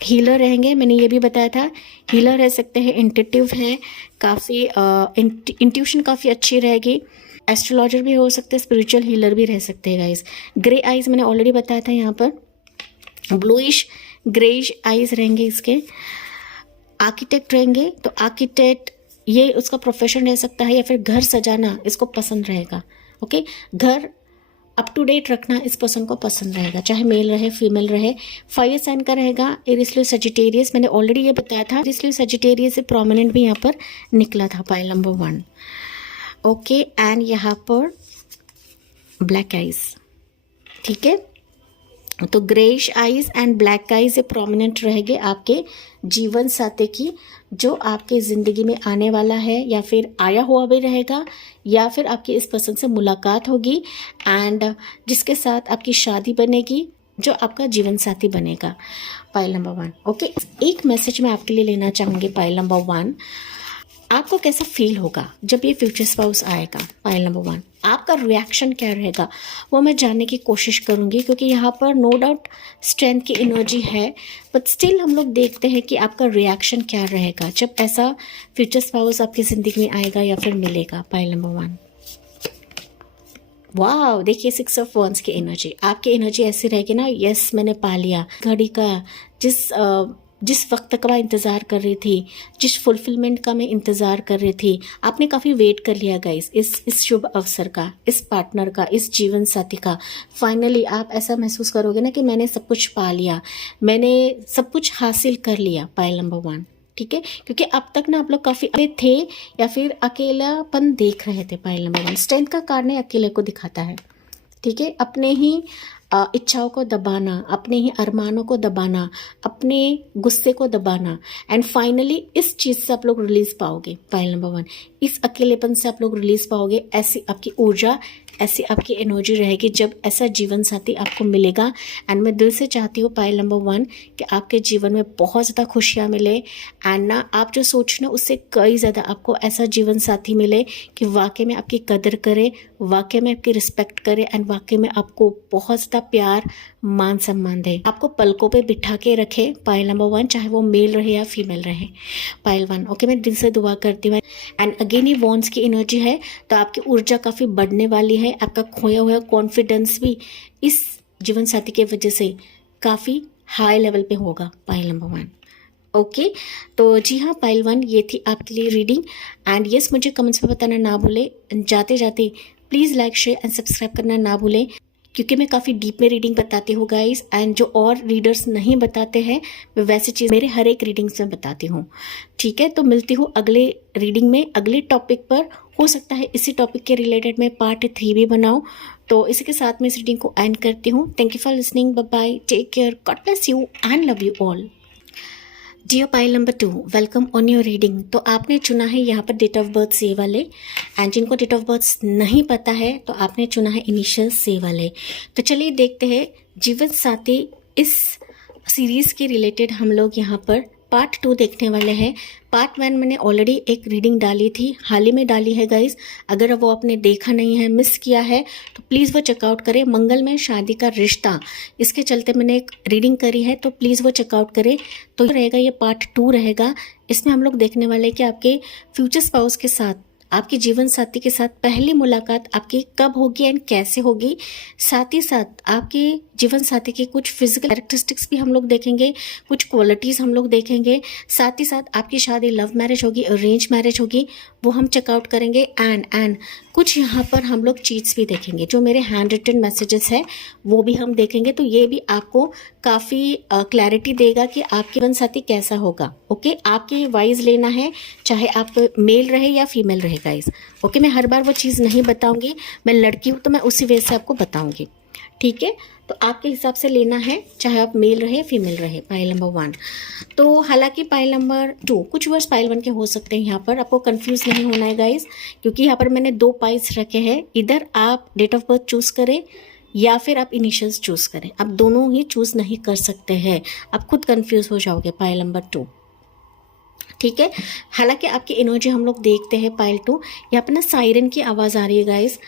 हीलर रहेंगे, मैंने ये भी बताया था, हीलर रह सकते हैं, इंट्यूटिव है, काफ़ी इंट्यूशन काफ़ी अच्छी रहेगी। एस्ट्रोलॉजर भी हो सकते हैं, स्पिरिचुअल हीलर भी रह सकते हैं गाइस। ग्रे आइज मैंने ऑलरेडी बताया था, यहाँ पर ब्लूइश ग्रेइश आइज रहेंगे इसके। आर्किटेक्ट रहेंगे, तो आर्किटेक्ट ये उसका प्रोफेशन रह सकता है, या फिर घर सजाना इसको पसंद रहेगा, ओके। घर अप टू डेट रखना इस पर्सन को पसंद रहेगा, चाहे मेल रहे फीमेल रहे। फायर साइन का रहेगा एरिस लीओ सजिटेरियस, मैंने ऑलरेडी ये बताया था। एरिस लीओ सजिटेरियस से प्रोमिनेंट भी यहाँ पर निकला था पायल नंबर 1, ओके। एंड यहाँ पर ब्लैक आइज, ठीक है। तो greyish eyes and black eyes से प्रोमिनेंट रहेंगे आपके जीवन साथी की, जो आपके ज़िंदगी में आने वाला है, या फिर आया हुआ भी रहेगा, या फिर आपकी इस पर्सन से मुलाकात होगी एंड जिसके साथ आपकी शादी बनेगी, जो आपका जीवन साथी बनेगा पायल नंबर 1, ओके। एक मैसेज मैं आपके लिए लेना चाहूँगी पायल नंबर 1, आपको कैसा फील होगा जब ये फ्यूचर स्पाउस आएगा पायल नंबर 1, आपका रिएक्शन क्या रहेगा वो मैं जानने की कोशिश करूंगी, क्योंकि यहाँ पर नो डाउट स्ट्रेंथ की एनर्जी है, बट स्टिल हम लोग देखते हैं कि आपका रिएक्शन क्या रहेगा जब ऐसा फ्यूचर स्पाउस आपकी ज़िंदगी में आएगा या फिर मिलेगा पायल नंबर 1। वाह, देखिए 6 ऑफ वॉन्ड्स की एनर्जी, आपकी एनर्जी ऐसी रहेगी ना, यस मैंने पा लिया, घड़ी का जिस वक्त का मैं इंतज़ार कर रही थी, जिस फुलफिलमेंट का मैं इंतज़ार कर रही थी, आपने काफ़ी वेट कर लिया गाइस इस शुभ अवसर का, इस पार्टनर का, इस जीवन साथी का। फाइनली आप ऐसा महसूस करोगे ना कि मैंने सब कुछ पा लिया, मैंने सब कुछ हासिल कर लिया पायल नंबर 1, ठीक है। क्योंकि अब तक ना आप लोग काफ़ी थे या फिर अकेलापन देख रहे थे पायल नंबर 1। स्ट्रेंथ का कारण अकेले को दिखाता है, ठीक है। अपने ही इच्छाओं को दबाना, अपने ही अरमानों को दबाना, अपने गुस्से को दबाना, एंड फाइनली इस चीज़ से आप लोग रिलीज पाओगे पायल नंबर 1, इस अकेलेपन से आप लोग रिलीज पाओगे। ऐसी आपकी ऊर्जा, ऐसी आपकी एनर्जी रहेगी जब ऐसा जीवन साथी आपको मिलेगा। एंड मैं दिल से चाहती हूँ पायल नंबर 1 कि आपके जीवन में बहुत ज़्यादा खुशियाँ मिले, एंड ना आप जो सोच रहे हो उससे कई ज़्यादा आपको ऐसा जीवन साथी मिले कि वाकई में आपकी कदर करे, वाकई में आपकी रिस्पेक्ट करे, एंड वाकई में आपको बहुत ज़्यादा प्यार मान सम्मान दे, आपको पलकों पे बिठा के रखे पायल नंबर 1, चाहे वो मेल रहे या फीमेल रहे पायल 1, ओके। मैं दिल से दुआ करती हूँ। एंड अगेन ये वॉन्ड्स की एनर्जी है, तो आपकी ऊर्जा काफ़ी बढ़ने वाली है, आपका खोया हुआ कॉन्फिडेंस भी इस जीवन साथी की वजह से काफ़ी हाई लेवल पे होगा पायल नंबर 1, ओके। तो जी हाँ पायल 1, ये थी आपके लिए रीडिंग। एंड यस, मुझे कमेंट्स में बताना ना भूले, जाते जाते please like share and subscribe करना ना भूलें, क्योंकि मैं काफ़ी डीप में रीडिंग बताती हूँ गाइस, एंड जो और रीडर्स नहीं बताते हैं मैं वैसी चीज़ मेरे हर एक रीडिंग्स में बताती हूँ, ठीक है। तो मिलती हूँ अगले रीडिंग में, अगले टॉपिक पर। हो सकता है इसी टॉपिक के रिलेटेड मैं पार्ट 3 भी बनाऊँ। तो इसी के साथ मैं इस रीडिंग को एंड करती हूँ। Thank you for listening, bye bye, take care, God bless you and love you all. Dear pile number 2, welcome on your reading. तो आपने चुना है यहाँ पर डेट ऑफ बर्थ से वाले, एंड जिनको डेट ऑफ बर्थ नहीं पता है तो आपने चुना है इनिशियल से वाले। तो चलिए देखते हैं जीवन साथी इस सीरीज़ के रिलेटेड हम लोग यहाँ पर पार्ट 2 देखने वाले हैं। पार्ट 1 मैंने ऑलरेडी एक रीडिंग डाली थी, हाल ही में डाली है गाइस। अगर वो आपने देखा नहीं है, मिस किया है, तो प्लीज़ वो चेकआउट करें। मंगलमय शादी का रिश्ता, इसके चलते मैंने एक रीडिंग करी है, तो प्लीज़ वो चेकआउट करें। तो रहेगा ये पार्ट 2 रहेगा। इसमें हम लोग देखने वाले हैं कि आपके फ्यूचर स्पाउस के साथ, आपके जीवन साथी के साथ पहली मुलाकात आपकी कब होगी एंड कैसे होगी। साथ ही साथ आपके जीवन साथी के कुछ फिजिकल कैरेक्टरिस्टिक्स भी हम लोग देखेंगे, कुछ क्वालिटीज़ हम लोग देखेंगे। साथ ही साथ आपकी शादी लव मैरिज होगी, अरेंज मैरिज होगी, वो हम चेकआउट करेंगे। एंड कुछ यहाँ पर हम लोग चीट्स भी देखेंगे, जो मेरे हैंड रिटन मैसेजेस है वो भी हम देखेंगे। तो ये भी आपको काफ़ी क्लैरिटी देगा कि आपके जीवन साथी कैसा होगा। ओके आपके वाइज लेना है, चाहे आप मेल रहे या फीमेल रहे गाइस। ओके मैं हर बार वो चीज़ नहीं बताऊंगी, मैं लड़की हूँ तो मैं उसी वे से आपको बताऊंगी, ठीक है। तो आपके हिसाब से लेना है, चाहे आप मेल रहे फीमेल रहे। Pile number 1। तो हालांकि पाइल नंबर 2 कुछ वर्ड्स पाइल 1 के हो सकते हैं, यहाँ पर आपको कंफ्यूज नहीं होना है गाइस, क्योंकि यहाँ पर मैंने 2 पाइल्स रखे हैं। इधर आप डेट ऑफ बर्थ चूज करें या फिर आप इनिशियल्स चूज करें, आप दोनों ही चूज नहीं कर सकते हैं, आप खुद कंफ्यूज हो जाओगे। पाइल नंबर 2, ठीक है। हालांकि आपकी एनर्जी हम लोग देखते हैं पाइल 2, यहाँ पर ना सायरन की आवाज़ आ रही है गाइस।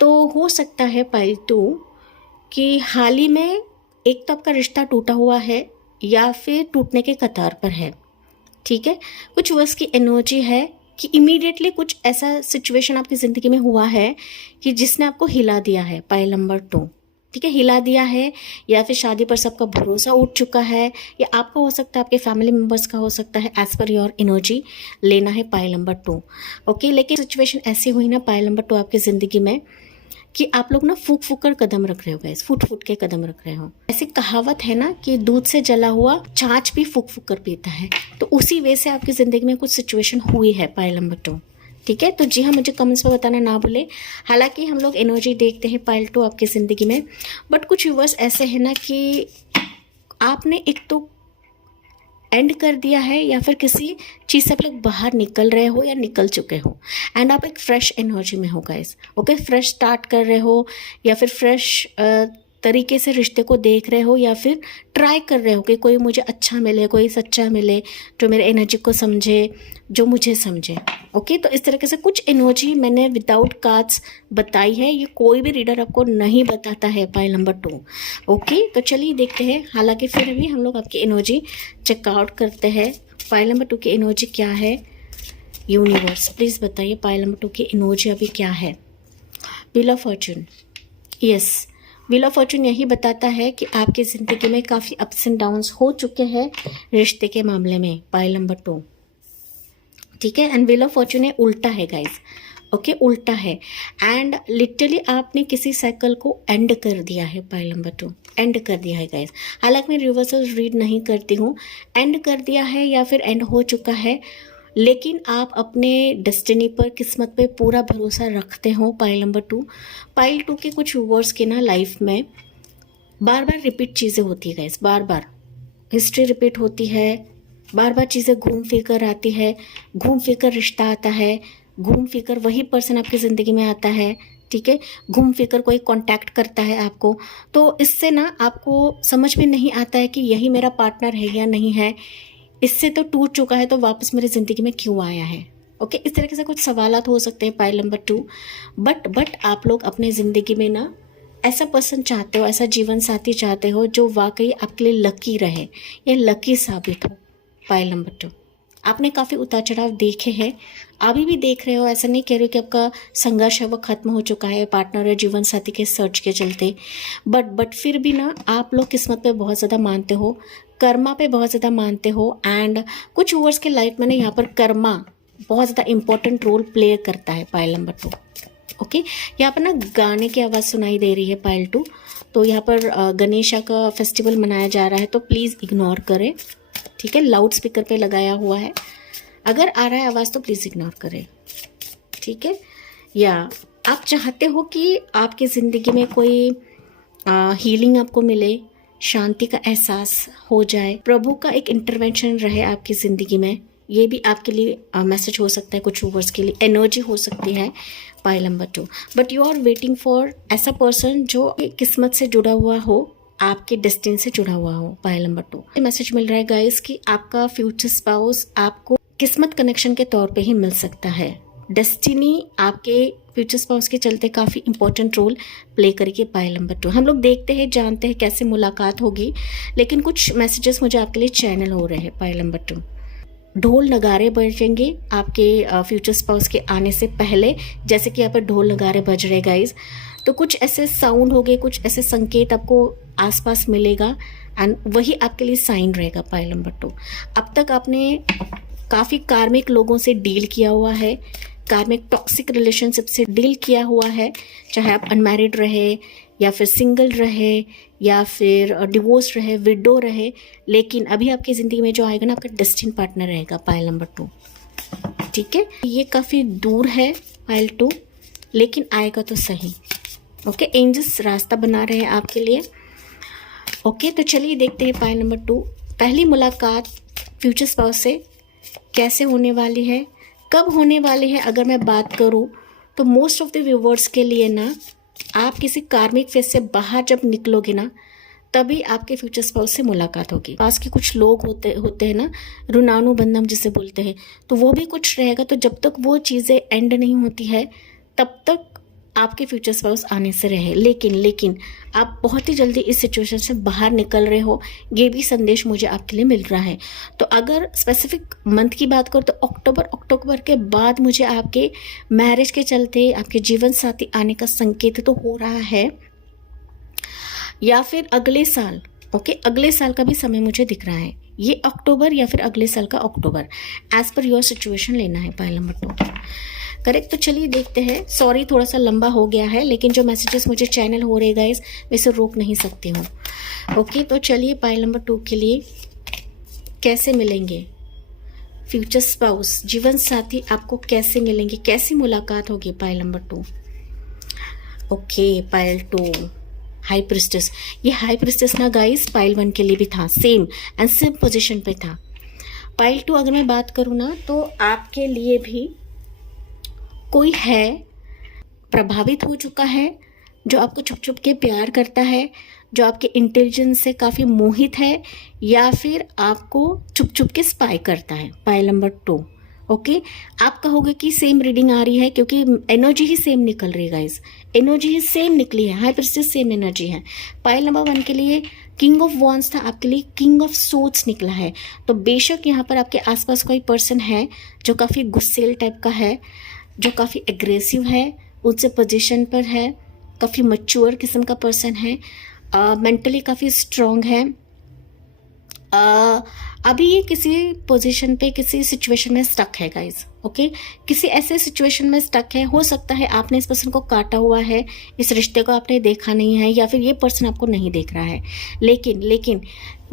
तो हो सकता है पाइल 2 कि हाल ही में एक तो आपका रिश्ता टूटा हुआ है या फिर टूटने के कतार पर है, ठीक है। कुछ वर्ष की एनर्जी है कि इमीडिएटली कुछ ऐसा सिचुएशन आपकी ज़िंदगी में हुआ है कि जिसने आपको हिला दिया है। पाइल नंबर 2, ठीक है, हिला दिया है, या फिर शादी पर सबका भरोसा उठ चुका है, या आपका हो सकता है, आपके फैमिली मेम्बर्स का हो सकता है। एज पर योर एनर्जी लेना है पाइल नंबर 2, ओके। लेकिन सिचुएशन ऐसी हुई ना पाइल नंबर 2 आपकी ज़िंदगी में कि आप लोग ना फूक फूक कर कदम रख रहे हो गाइस, फूट फूट के कदम रख रहे हो। ऐसी कहावत है ना कि दूध से जला हुआ छाछ भी फूक फूक कर पीता है, तो उसी वे से आपकी ज़िंदगी में कुछ सिचुएशन हुई है पाइल नंबर 2, ठीक है। तो जी हाँ, मुझे कमेंट्स में बताना ना भूले। हालांकि हम लोग एनर्जी देखते हैं पाइल 2 आपकी ज़िंदगी में, बट कुछ व्यूअर्स ऐसे हैं ना कि आपने एक तो एंड कर दिया है, या फिर किसी चीज़ से आप लोग बाहर निकल रहे हो या निकल चुके हो, एंड आप एक फ्रेश एनर्जी में हो गाइस, ओके। फ्रेश स्टार्ट कर रहे हो, या फिर फ्रेश तरीके से रिश्ते को देख रहे हो, या फिर ट्राई कर रहे हो कि कोई मुझे अच्छा मिले, कोई सच्चा मिले जो मेरे एनर्जी को समझे, जो मुझे समझे, ओके। तो इस तरीके से कुछ एनर्जी मैंने विदाउट कार्ड्स बताई है, ये कोई भी रीडर आपको नहीं बताता है पाइल नंबर 2, ओके। तो चलिए देखते हैं। हालांकि फिर भी हम लोग आपकी एनर्जी चेकआउट करते हैं। पाइल नंबर 2 की एनर्जी क्या है? यूनिवर्स प्लीज़ बताइए पाइल नंबर 2 की एनर्जी अभी क्या है? Wheel of Fortune, yes, wheel of Fortune यही बताता है कि आपकी ज़िंदगी में काफ़ी अप्स एंड डाउन्स हो चुके हैं रिश्ते के मामले में। पाइल नंबर 2, ठीक है। एंड व्हील ऑफ फॉर्चून है उल्टा है गाइस, ओके, उल्टा है। एंड लिटरली आपने किसी साइकिल को एंड कर दिया है। पाइल नंबर 2 एंड कर दिया है गाइस। हालांकि मैं रिवर्सल रीड नहीं करती हूँ, एंड कर दिया है या फिर एंड हो चुका है, लेकिन आप अपने डेस्टिनी पर, किस्मत पे पूरा भरोसा रखते हो। पाइल नंबर 2, पाइल 2 के कुछ व्यूअर्स के ना लाइफ में बार बार रिपीट चीज़ें होती है गाइस, बार बार हिस्ट्री रिपीट होती है, बार बार चीज़ें घूम फिर कर आती है, घूम फिर कर रिश्ता आता है, घूम फिर कर वही पर्सन आपकी ज़िंदगी में आता है, ठीक है। घूम फिर कर कोई कांटेक्ट करता है आपको, तो इससे ना आपको समझ में नहीं आता है कि यही मेरा पार्टनर है या नहीं है, इससे तो टूट चुका है तो वापस मेरी ज़िंदगी में क्यों आया है, ओके। इस तरीके से कुछ सवालात हो सकते हैं पाइल नंबर 2। बट आप लोग अपने ज़िंदगी में ना ऐसा पर्सन चाहते हो, ऐसा जीवन साथी चाहते हो जो वाकई आपके लिए लकी रहे, या लकी साबित हो। पाइल नंबर 2, आपने काफ़ी उतार चढ़ाव देखे हैं, अभी भी देख रहे हो। ऐसा नहीं कह रही कि आपका संघर्ष है वो खत्म हो चुका है पार्टनर या जीवन साथी के सर्च के चलते, बट फिर भी ना आप लोग किस्मत पे बहुत ज़्यादा मानते हो, कर्मा पे बहुत ज़्यादा मानते हो। एंड कुछ व्यूअर्स के लाइफ में ना यहाँ पर कर्मा बहुत ज़्यादा इंपॉर्टेंट रोल प्ले करता है। Pile number 2, okay. यहाँ पर ना गाने की आवाज़ सुनाई दे रही है पाइल 2, तो यहाँ पर गणेशा का फेस्टिवल मनाया जा रहा है, तो प्लीज़ इग्नोर करें, ठीक है। लाउड स्पीकर पे लगाया हुआ है, अगर आ रहा है आवाज़ तो प्लीज़ इग्नोर करें, ठीक है। या आप चाहते हो कि आपकी ज़िंदगी में कोई हीलिंग आपको मिले, शांति का एहसास हो जाए, प्रभु का एक इंटरवेंशन रहे आपकी ज़िंदगी में, ये भी आपके लिए मैसेज हो सकता है, कुछ व्यूअर्स के लिए एनर्जी हो सकती है। Pile number 2, but you are waiting for ऐसा पर्सन जो किस्मत से जुड़ा हुआ हो, आपके डेस्टिनी से जुड़ा हुआ हो। पाइल नंबर 2 मैसेज मिल रहा है गाइस कि आपका फ्यूचर स्पाउस आपको किस्मत कनेक्शन के तौर पे ही मिल सकता है। डेस्टिनी आपके फ्यूचर स्पाउस के चलते काफ़ी इंपॉर्टेंट रोल प्ले करेगी। पाइल नंबर 2 हम लोग देखते हैं, जानते हैं कैसे मुलाकात होगी, लेकिन कुछ मैसेजेस मुझे आपके लिए चैनल हो रहे हैं। पाइल नंबर 2, ढोल नगारे बजेंगे आपके फ्यूचर स्पाउस के आने से पहले, जैसे कि यहाँ पर ढोल नगारे बज रहे गाइज, तो कुछ ऐसे साउंड हो गए, कुछ ऐसे संकेत आपको आसपास मिलेगा, एंड वही आपके लिए साइन रहेगा। पाइल नंबर 2, अब तक आपने काफ़ी कार्मिक लोगों से डील किया हुआ है, कार्मिक टॉक्सिक रिलेशनशिप से डील किया हुआ है, चाहे आप अनमैरिड रहे या फिर सिंगल रहे या फिर डिवोर्स रहे, विडो रहे, लेकिन अभी आपकी ज़िंदगी में जो आएगा ना, आपका डेस्टिन पार्टनर रहेगा, पाइल नंबर 2। ठीक है, ये काफ़ी दूर है पाइल 2, लेकिन आएगा तो सही। ओके, एंजल्स रास्ता बना रहे हैं आपके लिए। ओके, तो चलिए देखते हैं पाइल नंबर 2, पहली मुलाकात फ्यूचर स्पाउस से कैसे होने वाली है, कब होने वाली है। अगर मैं बात करूँ तो मोस्ट ऑफ द व्यूवर्स के लिए ना, आप किसी कार्मिक फेज से बाहर जब निकलोगे ना, तभी आपके फ्यूचर स्पाउस से मुलाकात होगी। पास के कुछ लोग होते हैं ना, ऋणानुबंधम जिसे बोलते हैं, तो वो भी कुछ रहेगा। तो जब तक वो चीज़ें एंड नहीं होती है तब तक आपके फ्यूचर स्पाउस आने से रहे। लेकिन आप बहुत ही जल्दी इस सिचुएशन से बाहर निकल रहे हो, ये भी संदेश मुझे आपके लिए मिल रहा है। तो अगर स्पेसिफिक मंथ की बात करूँ तो अक्टूबर के बाद मुझे आपके मैरिज के चलते आपके जीवन साथी आने का संकेत तो हो रहा है, या फिर अगले साल। ओके, अगले साल का भी समय मुझे दिख रहा है, ये अक्टूबर या फिर अगले साल का अक्टूबर, एज पर योर सिचुएशन लेना है पाइल नंबर 2। करेक्ट, तो चलिए देखते हैं। सॉरी थोड़ा सा लंबा हो गया है, लेकिन जो मैसेजेस मुझे चैनल हो रहे गाइस, मैं इसे रोक नहीं सकती हूँ। ओके, तो चलिए पाइल नंबर 2 के लिए कैसे मिलेंगे फ्यूचर स्पाउस, जीवन साथी आपको कैसे मिलेंगे, कैसी मुलाकात होगी pile number 2। Okay, pile 2 high priestess. ये हाई प्रिस्टेस ना गाइस पाइल 1 के लिए भी था, सेम एंड सेम पोजीशन पे था। पाइल 2 अगर मैं बात करूँ ना, तो आपके लिए भी कोई है, प्रभावित हो चुका है, जो आपको छुप छुप के प्यार करता है, जो आपके इंटेलिजेंस से काफ़ी मोहित है, या फिर आपको छुप छुप के स्पाई करता है। Pile number 2। ओके, आप कहोगे कि सेम रीडिंग आ रही है, क्योंकि एनर्जी ही सेम निकल रही है गाइस, एनर्जी ही सेम निकली है, हाई प्रिस्टेस सेम एनर्जी है। पाइल नंबर 1 के लिए किंग ऑफ वॉन्ड्स था, आपके लिए किंग ऑफ सोर्ड्स निकला है। तो बेशक यहाँ पर आपके आसपास कोई पर्सन है जो काफ़ी गुस्सेल टाइप का है, जो काफ़ी एग्रेसिव है, उच्च पोजीशन पर है, काफ़ी मैच्योर किस्म का पर्सन है, मेंटली काफ़ी स्ट्रांग है। अभी ये किसी पोजीशन पे, किसी सिचुएशन में स्टक है गाइस। ओके, किसी ऐसे सिचुएशन में स्टक है। हो सकता है आपने इस पर्सन को काटा हुआ है, इस रिश्ते को आपने देखा नहीं है, या फिर ये पर्सन आपको नहीं देख रहा है, लेकिन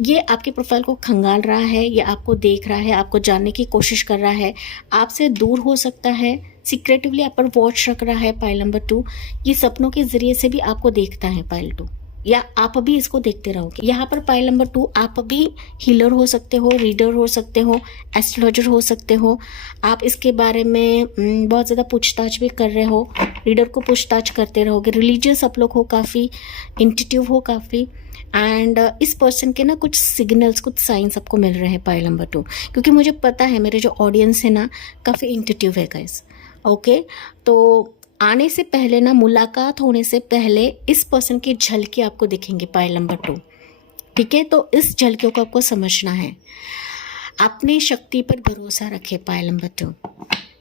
ये आपके प्रोफाइल को खंगाल रहा है, ये आपको देख रहा है, आपको जानने की कोशिश कर रहा है, आपसे दूर हो सकता है, सीक्रेटिवली आप पर वॉच रख रहा है। पाइल नंबर 2 ये सपनों के जरिए से भी आपको देखता है पाइल 2, या आप भी इसको देखते रहोगे। यहाँ पर पाइल नंबर 2 आप भी हीलर हो सकते हो, रीडर हो सकते हो, एस्ट्रोलॉजर हो सकते हो। आप इसके बारे में बहुत ज़्यादा पूछताछ भी कर रहे हो, रीडर को पूछताछ करते रहोगे। रिलीजियस आप लोग हो, काफ़ी इंट्यूटिव हो काफ़ी, एंड इस पर्सन के ना कुछ सिग्नल्स, कुछ साइंस आपको मिल रहे हैं पाइल नंबर 2, क्योंकि मुझे पता है मेरे जो ऑडियंस है ना काफ़ी इंट्यूटिव है गाइस। ओके, तो आने से पहले ना, मुलाकात होने से पहले इस पर्सन की झलकी आपको दिखेंगे पाइल नंबर 2। ठीक है, तो इस झलकियों को आपको समझना है। अपनी शक्ति पर भरोसा रखें पाइल नंबर 2।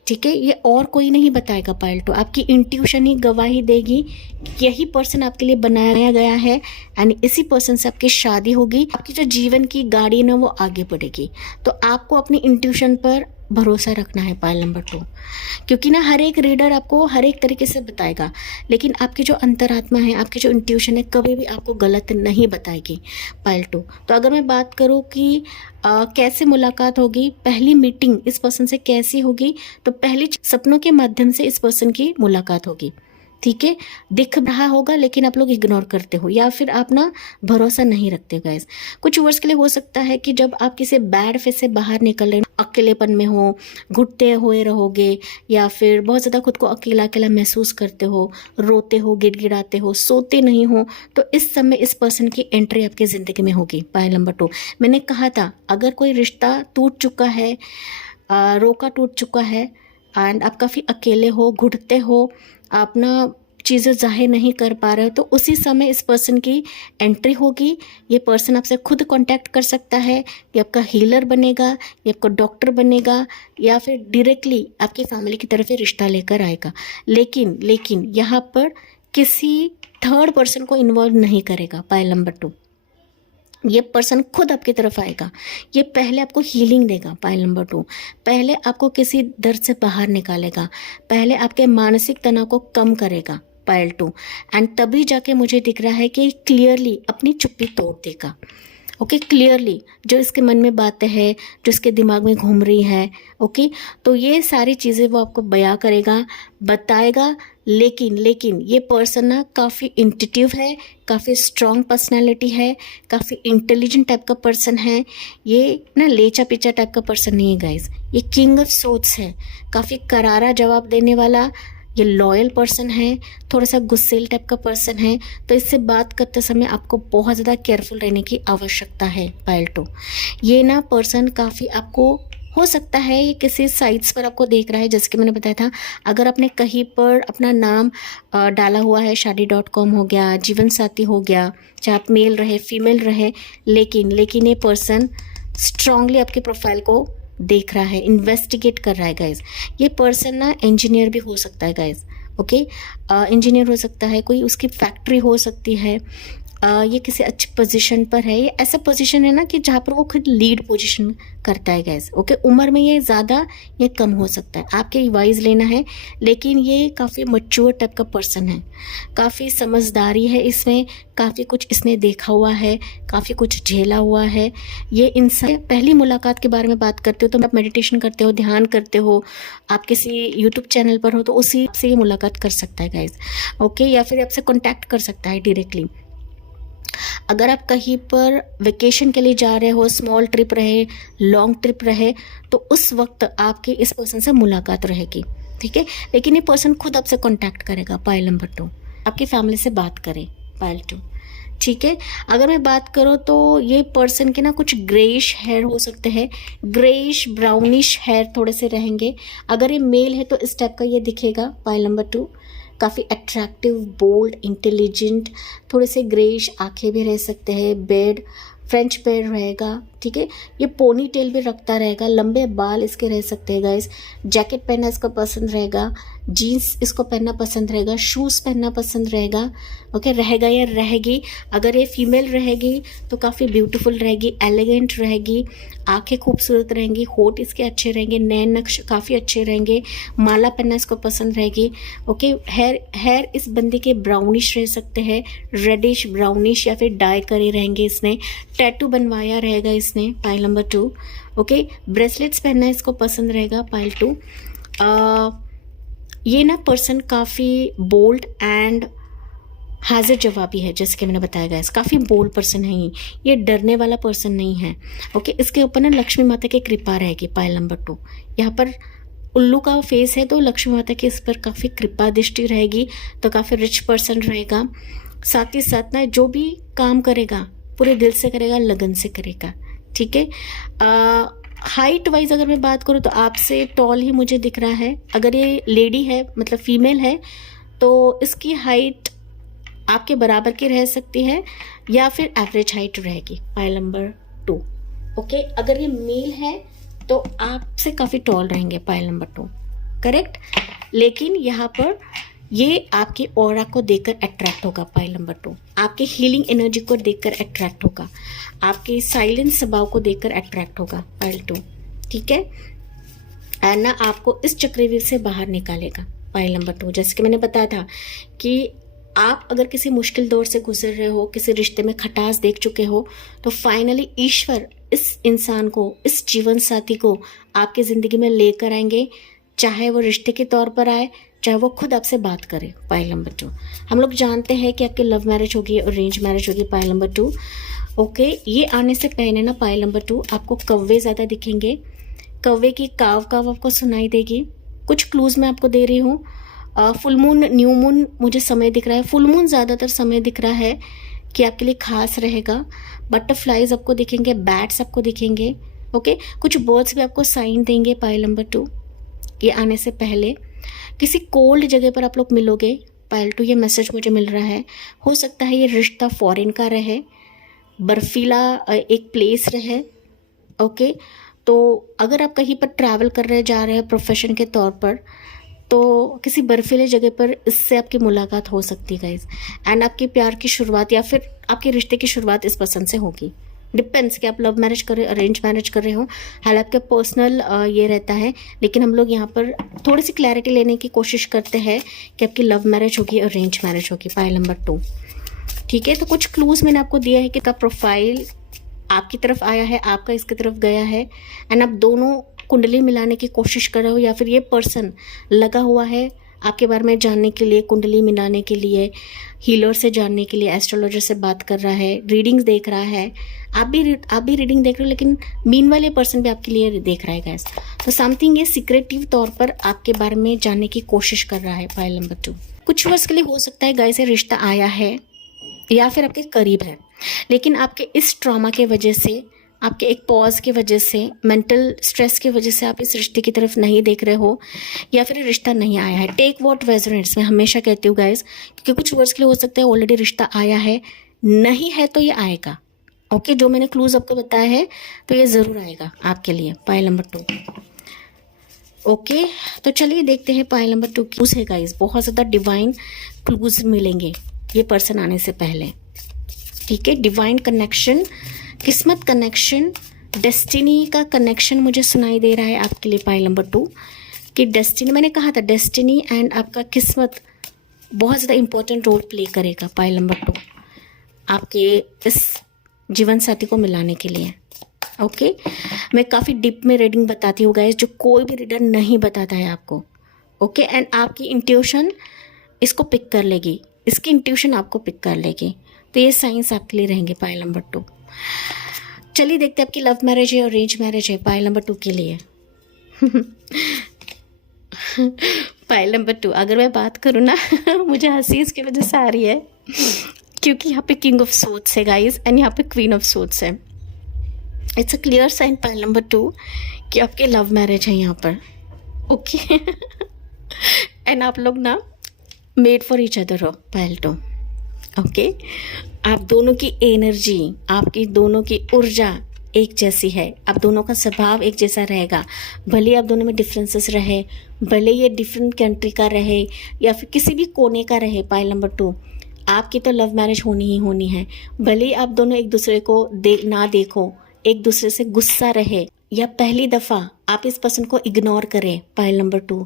ठीक है, ये और कोई नहीं बताएगा पाइल 2, आपकी इंट्यूशन ही गवाही देगी। यही पर्सन आपके लिए बनाया गया है, एंड इसी पर्सन से आपकी शादी होगी। आपकी जो जीवन की गाड़ी है ना, वो आगे बढ़ेगी। तो आपको अपनी इंट्यूशन पर भरोसा रखना है पाइल नंबर 2, क्योंकि ना हर एक रीडर आपको हर एक तरीके से बताएगा, लेकिन आपकी जो अंतरात्मा है, आपकी जो इंट्यूशन है, कभी भी आपको गलत नहीं बताएगी पाइल 2। तो अगर मैं बात करूँ कि कैसे मुलाकात होगी, पहली मीटिंग इस पर्सन से कैसी होगी, तो पहली सपनों के माध्यम से इस पर्सन की मुलाकात होगी। ठीक है, दिख रहा होगा लेकिन आप लोग इग्नोर करते हो, या फिर आप ना भरोसा नहीं रखते गाइस। कुछ वर्ष के लिए हो सकता है कि जब आप किसी बैड फेज से बाहर निकल रहे हो, अकेलेपन में हो, घुटते हुए रहोगे, या फिर बहुत ज़्यादा खुद को अकेला अकेला महसूस करते हो, रोते हो, गिड़गिड़ाते हो, सोते नहीं हो, तो इस समय इस पर्सन की एंट्री आपकी ज़िंदगी में होगी पाइल नंबर 2। मैंने कहा था अगर कोई रिश्ता टूट चुका है, रोका टूट चुका है, एंड आप काफ़ी अकेले हो, घुटते हो, आप ना चीज़ें जाहिर नहीं कर पा रहे हो, तो उसी समय इस पर्सन की एंट्री होगी। ये पर्सन आपसे खुद कांटेक्ट कर सकता है, ये आपका हीलर बनेगा, ये आपका डॉक्टर बनेगा, या फिर डायरेक्टली आपकी फैमिली की तरफ से रिश्ता लेकर आएगा। लेकिन यहाँ पर किसी थर्ड पर्सन को इन्वॉल्व नहीं करेगा पाइल नंबर 2। ये पर्सन खुद आपकी तरफ आएगा। ये पहले आपको हीलिंग देगा। पाइल नंबर 2, पहले आपको किसी दर्द से बाहर निकालेगा, पहले आपके मानसिक तनाव को कम करेगा। पाइल 2, एंड तभी जाके मुझे दिख रहा है कि क्लियरली अपनी चुप्पी तोड़ देगा। ओके, क्लियरली जो इसके मन में बातें हैं, जो इसके दिमाग में घूम रही है, ओके, तो ये सारी चीज़ें वो आपको बयां करेगा, बताएगा। लेकिन ये पर्सन ना काफ़ी इंट्यूटिव है, काफ़ी स्ट्रॉन्ग पर्सनालिटी है, काफ़ी इंटेलिजेंट टाइप का पर्सन है। ये ना लेचा पिचा टाइप का पर्सन नहीं है गाइस। ये किंग ऑफ सोर्ड्स है, काफ़ी करारा जवाब देने वाला, ये लॉयल पर्सन है, थोड़ा सा गुस्सेल टाइप का पर्सन है। तो इससे बात करते समय आपको बहुत ज़्यादा केयरफुल रहने की आवश्यकता है। पाइल 2, ये ना पर्सन काफ़ी आपको हो सकता है ये किसी साइट्स पर आपको देख रहा है, जैसे कि मैंने बताया था, अगर आपने कहीं पर अपना नाम डाला हुआ है, shaadi.com हो गया, जीवन साथी हो गया, चाहे आप मेल रहे फीमेल रहे, लेकिन ये पर्सन स्ट्रांगली आपके प्रोफाइल को देख रहा है, इन्वेस्टिगेट कर रहा है गाइज। ये पर्सन ना इंजीनियर भी हो सकता है गाइज। ओके, इंजीनियर हो सकता है, कोई उसकी फैक्ट्री हो सकती है, ये किसी अच्छी पोजीशन पर है। ये ऐसा पोजीशन है ना कि जहाँ पर वो खुद लीड पोजीशन करता है गाइज। ओके, उम्र में ये ज़्यादा या कम हो सकता है, आपके एडवाइस लेना है। लेकिन ये काफ़ी मैच्योर टाइप का पर्सन है, काफ़ी समझदारी है इसमें, काफ़ी कुछ इसने देखा हुआ है, काफ़ी कुछ झेला हुआ है। ये इंसान पहली मुलाकात के बारे में बात करते हो तो आप मेडिटेशन करते हो, ध्यान करते हो, आप किसी यूट्यूब चैनल पर हो तो उसी से ये मुलाकात कर सकता है गाइज। ओके, या फिर आपसे कॉन्टैक्ट कर सकता है डायरेक्टली। अगर आप कहीं पर वेकेशन के लिए जा रहे हो, स्मॉल ट्रिप रहे, लॉन्ग ट्रिप रहे, तो उस वक्त आपकी इस पर्सन से मुलाकात रहेगी। ठीक है, लेकिन ये पर्सन खुद आपसे कांटेक्ट करेगा। पाइल नंबर 2, आपकी फैमिली से बात करें। पाइल 2, ठीक है। अगर मैं बात करूँ तो ये पर्सन के ना कुछ ग्रेइश हेयर हो सकते हैं, ग्रेइश ब्राउनिश हेयर थोड़े से रहेंगे। अगर ये मेल है तो इस टाइप का ये दिखेगा। पाइल नंबर 2, काफ़ी अट्रैक्टिव, बोल्ड, इंटेलिजेंट, थोड़े से ग्रेइश आंखें भी रह सकते हैं, बेड फ्रेंच बेड रहेगा। ठीक है, ये पोनी टेल भी रखता रहेगा, लंबे बाल इसके रह सकते हैं गाइस। जैकेट पहनना इसको पसंद रहेगा, जीन्स इसको पहनना पसंद रहेगा, शूज़ पहनना पसंद रहेगा। ओके, रहेगा या रहेगी। अगर ये फीमेल रहेगी तो काफ़ी ब्यूटीफुल रहेगी, एलिगेंट रहेगी, आंखें खूबसूरत रहेंगी, होठ इसके अच्छे रहेंगे, नैन नक्श काफ़ी अच्छे रहेंगे, माला पहनना इसको पसंद रहेगी। ओके, हेयर इस बंदे के ब्राउनिश रह सकते हैं, रेडिश ब्राउनिश, या फिर डाई करे रहेंगे। इसने टैटू बनवाया रहेगा इसने। पाइल नंबर 2, ओके, ब्रेसलेट्स पहनना इसको पसंद रहेगा। पाइल 2, ये ना पर्सन काफ़ी बोल्ड एंड हाजिर जवाबी है, जैसे कि मैंने बताया गया, काफ़ी बोल्ड पर्सन है ये डरने वाला पर्सन नहीं है। ओके, इसके ऊपर ना लक्ष्मी माता की कृपा रहेगी। पाइल नंबर 2, यहाँ पर उल्लू का फेस है तो लक्ष्मी माता की इस पर काफ़ी कृपा दृष्टि रहेगी, तो काफ़ी रिच पर्सन रहेगा। साथ ही साथ ना जो भी काम करेगा पूरे दिल से करेगा, लगन से करेगा। ठीक है, हाइट वाइज अगर मैं बात करूँ तो आपसे टॉल ही मुझे दिख रहा है। अगर ये लेडी है, मतलब फीमेल है, तो इसकी हाइट आपके बराबर की रह सकती है या फिर एवरेज हाइट रहेगी। पाइल नंबर 2, ओके, अगर ये मेल है तो आपसे काफ़ी टॉल रहेंगे। Pile number 2, correct. लेकिन यहाँ पर ये आपकी ऑरा को देखकर अट्रैक्ट होगा। पाइल नंबर 2, आपकी हीलिंग एनर्जी को देखकर अट्रैक्ट होगा, आपके साइलेंट स्वभाव को देखकर अट्रैक्ट होगा। पाइल 2, ठीक है, और ना आपको इस चक्रव्यूह से बाहर निकालेगा। पाइल नंबर 2, जैसे कि मैंने बताया था कि आप अगर किसी मुश्किल दौर से गुजर रहे हो, किसी रिश्ते में खटास देख चुके हो, तो फाइनली ईश्वर इस इंसान को, इस जीवन साथी को आपकी ज़िंदगी में लेकर आएंगे, चाहे वो रिश्ते के तौर पर आए, चाहे वो खुद आपसे बात करे। पाइल नंबर 2, हम लोग जानते हैं कि आपकी लव मैरिज होगी, अरेंज मैरिज होगी। पाइल नंबर 2, ओके, ये आने से पहले ना पाइल नंबर 2 आपको कौवे ज़्यादा दिखेंगे, कौवे की काव काव आपको सुनाई देगी। कुछ क्लूज मैं आपको दे रही हूँ। फुल मून, न्यू मून मुझे समय दिख रहा है, फुल मून ज़्यादातर समय दिख रहा है कि आपके लिए खास रहेगा। बटरफ्लाइज आपको दिखेंगे, बैट्स आपको दिखेंगे। ओके, कुछ बर्ड्स भी आपको साइन देंगे। पाइल नंबर 2, ये आने से पहले किसी कोल्ड जगह पर आप लोग मिलोगे। पाइल 2, ये मैसेज मुझे मिल रहा है। हो सकता है ये रिश्ता फॉरेन का रहे, बर्फीला एक प्लेस रहे। ओके, तो अगर आप कहीं पर ट्रैवल कर रहे जा रहे हैं प्रोफेशन के तौर पर, तो किसी बर्फीले जगह पर इससे आपकी मुलाकात हो सकती है गाइस। एंड आपके प्यार की शुरुआत या फिर आपके रिश्ते की शुरुआत इस पर्सन से होगी। डिपेंड्स कि आप लव मैरिज कर रहे हो अरेंज मैरिज कर रहे हो, हालांकि आपके पर्सनल ये रहता है, लेकिन हम लोग यहाँ पर थोड़ी सी क्लैरिटी लेने की कोशिश करते हैं कि आपकी लव मैरिज होगी अरेंज मैरिज होगी। पाइल नंबर 2, ठीक है। तो कुछ क्लूज मैंने आपको दिया है कि का प्रोफाइल आपकी तरफ आया है, आपका इसकी तरफ गया है, एंड आप दोनों कुंडली मिलाने की कोशिश कर रहे हो, या फिर ये पर्सन लगा हुआ है आपके बारे में जानने के लिए, कुंडली मिलाने के लिए, हीलर से जानने के लिए, एस्ट्रोलॉजर से बात कर रहा है, रीडिंग्स देख रहा है। आप भी रीडिंग देख रहे हो, लेकिन मीन वाले पर्सन भी आपके लिए देख रहा है गाइस। तो समथिंग ये सीक्रेटिव तौर पर आपके बारे में जानने की कोशिश कर रहा है। पाइल नंबर 2, कुछ वर्ष के लिए हो सकता है गाइस ये रिश्ता आया है या फिर आपके करीब है, लेकिन आपके इस ट्रॉमा के वजह से, आपके एक पॉज की वजह से, मेंटल स्ट्रेस की वजह से आप इस रिश्ते की तरफ नहीं देख रहे हो, या फिर रिश्ता नहीं आया है। टेक व्हाट रेजोनेट्स, मैं हमेशा कहती हूँ गाइस, क्योंकि कुछ वर्ष के लिए हो सकता है ऑलरेडी रिश्ता आया है, नहीं है तो ये आएगा। ओके, जो मैंने क्लूज आपको बताया है तो ये ज़रूर आएगा आपके लिए। Pile number 2, okay. तो चलिए देखते हैं पाइल नंबर 2 क्लूज है गाइस। बहुत ज़्यादा डिवाइन क्लूज मिलेंगे ये पर्सन आने से पहले, ठीक है। डिवाइन कनेक्शन, किस्मत कनेक्शन, डेस्टिनी का कनेक्शन मुझे सुनाई दे रहा है आपके लिए। पाइल नंबर 2 कि डेस्टिनी, मैंने कहा था डेस्टिनी एंड आपका किस्मत बहुत ज़्यादा इंपॉर्टेंट रोल प्ले करेगा। पाइल नंबर 2 आपके इस जीवन साथी को मिलाने के लिए। ओके, मैं काफ़ी डीप में रीडिंग बताती हूँ गाइस, जो कोई भी रीडर नहीं बताता है आपको। ओके, एंड आपकी इंट्यूशन इसको पिक कर लेगी, इसकी इंट्यूशन आपको पिक कर लेगी। तो ये साइंस आपके लिए रहेंगे पाइल नंबर 2। चलिए देखते हैं आपकी लव मैरिज है और अरेंज मैरिज है पाइल नंबर 2 के लिए। पाइल नंबर 2, अगर मैं बात करूँ ना मुझे हंसी इसकी वजह से आ रही है, क्योंकि यहाँ पे किंग ऑफ सोर्ड्स है गाइस एंड यहाँ पे क्वीन ऑफ सोर्ड्स है। It's a clear sign pile number 2 कि आपके लव मैरिज है यहाँ पर। ओके एंड आप लोग ना मेड फॉर ईच अदर हो पाइल 2। ओके, आप दोनों की एनर्जी, आपकी दोनों की ऊर्जा एक जैसी है, आप दोनों का स्वभाव एक जैसा रहेगा। भले आप दोनों में डिफरेंसेस रहे, भले ये डिफरेंट कंट्री का रहे या फिर किसी भी कोने का रहे। पाइल नंबर 2, आपकी तो लव मैरिज होनी ही होनी है। भले आप दोनों एक दूसरे को ना देखो, एक दूसरे से गुस्सा रहे, या पहली दफ़ा आप इस पर्सन को इग्नोर करें। पाइल नंबर 2,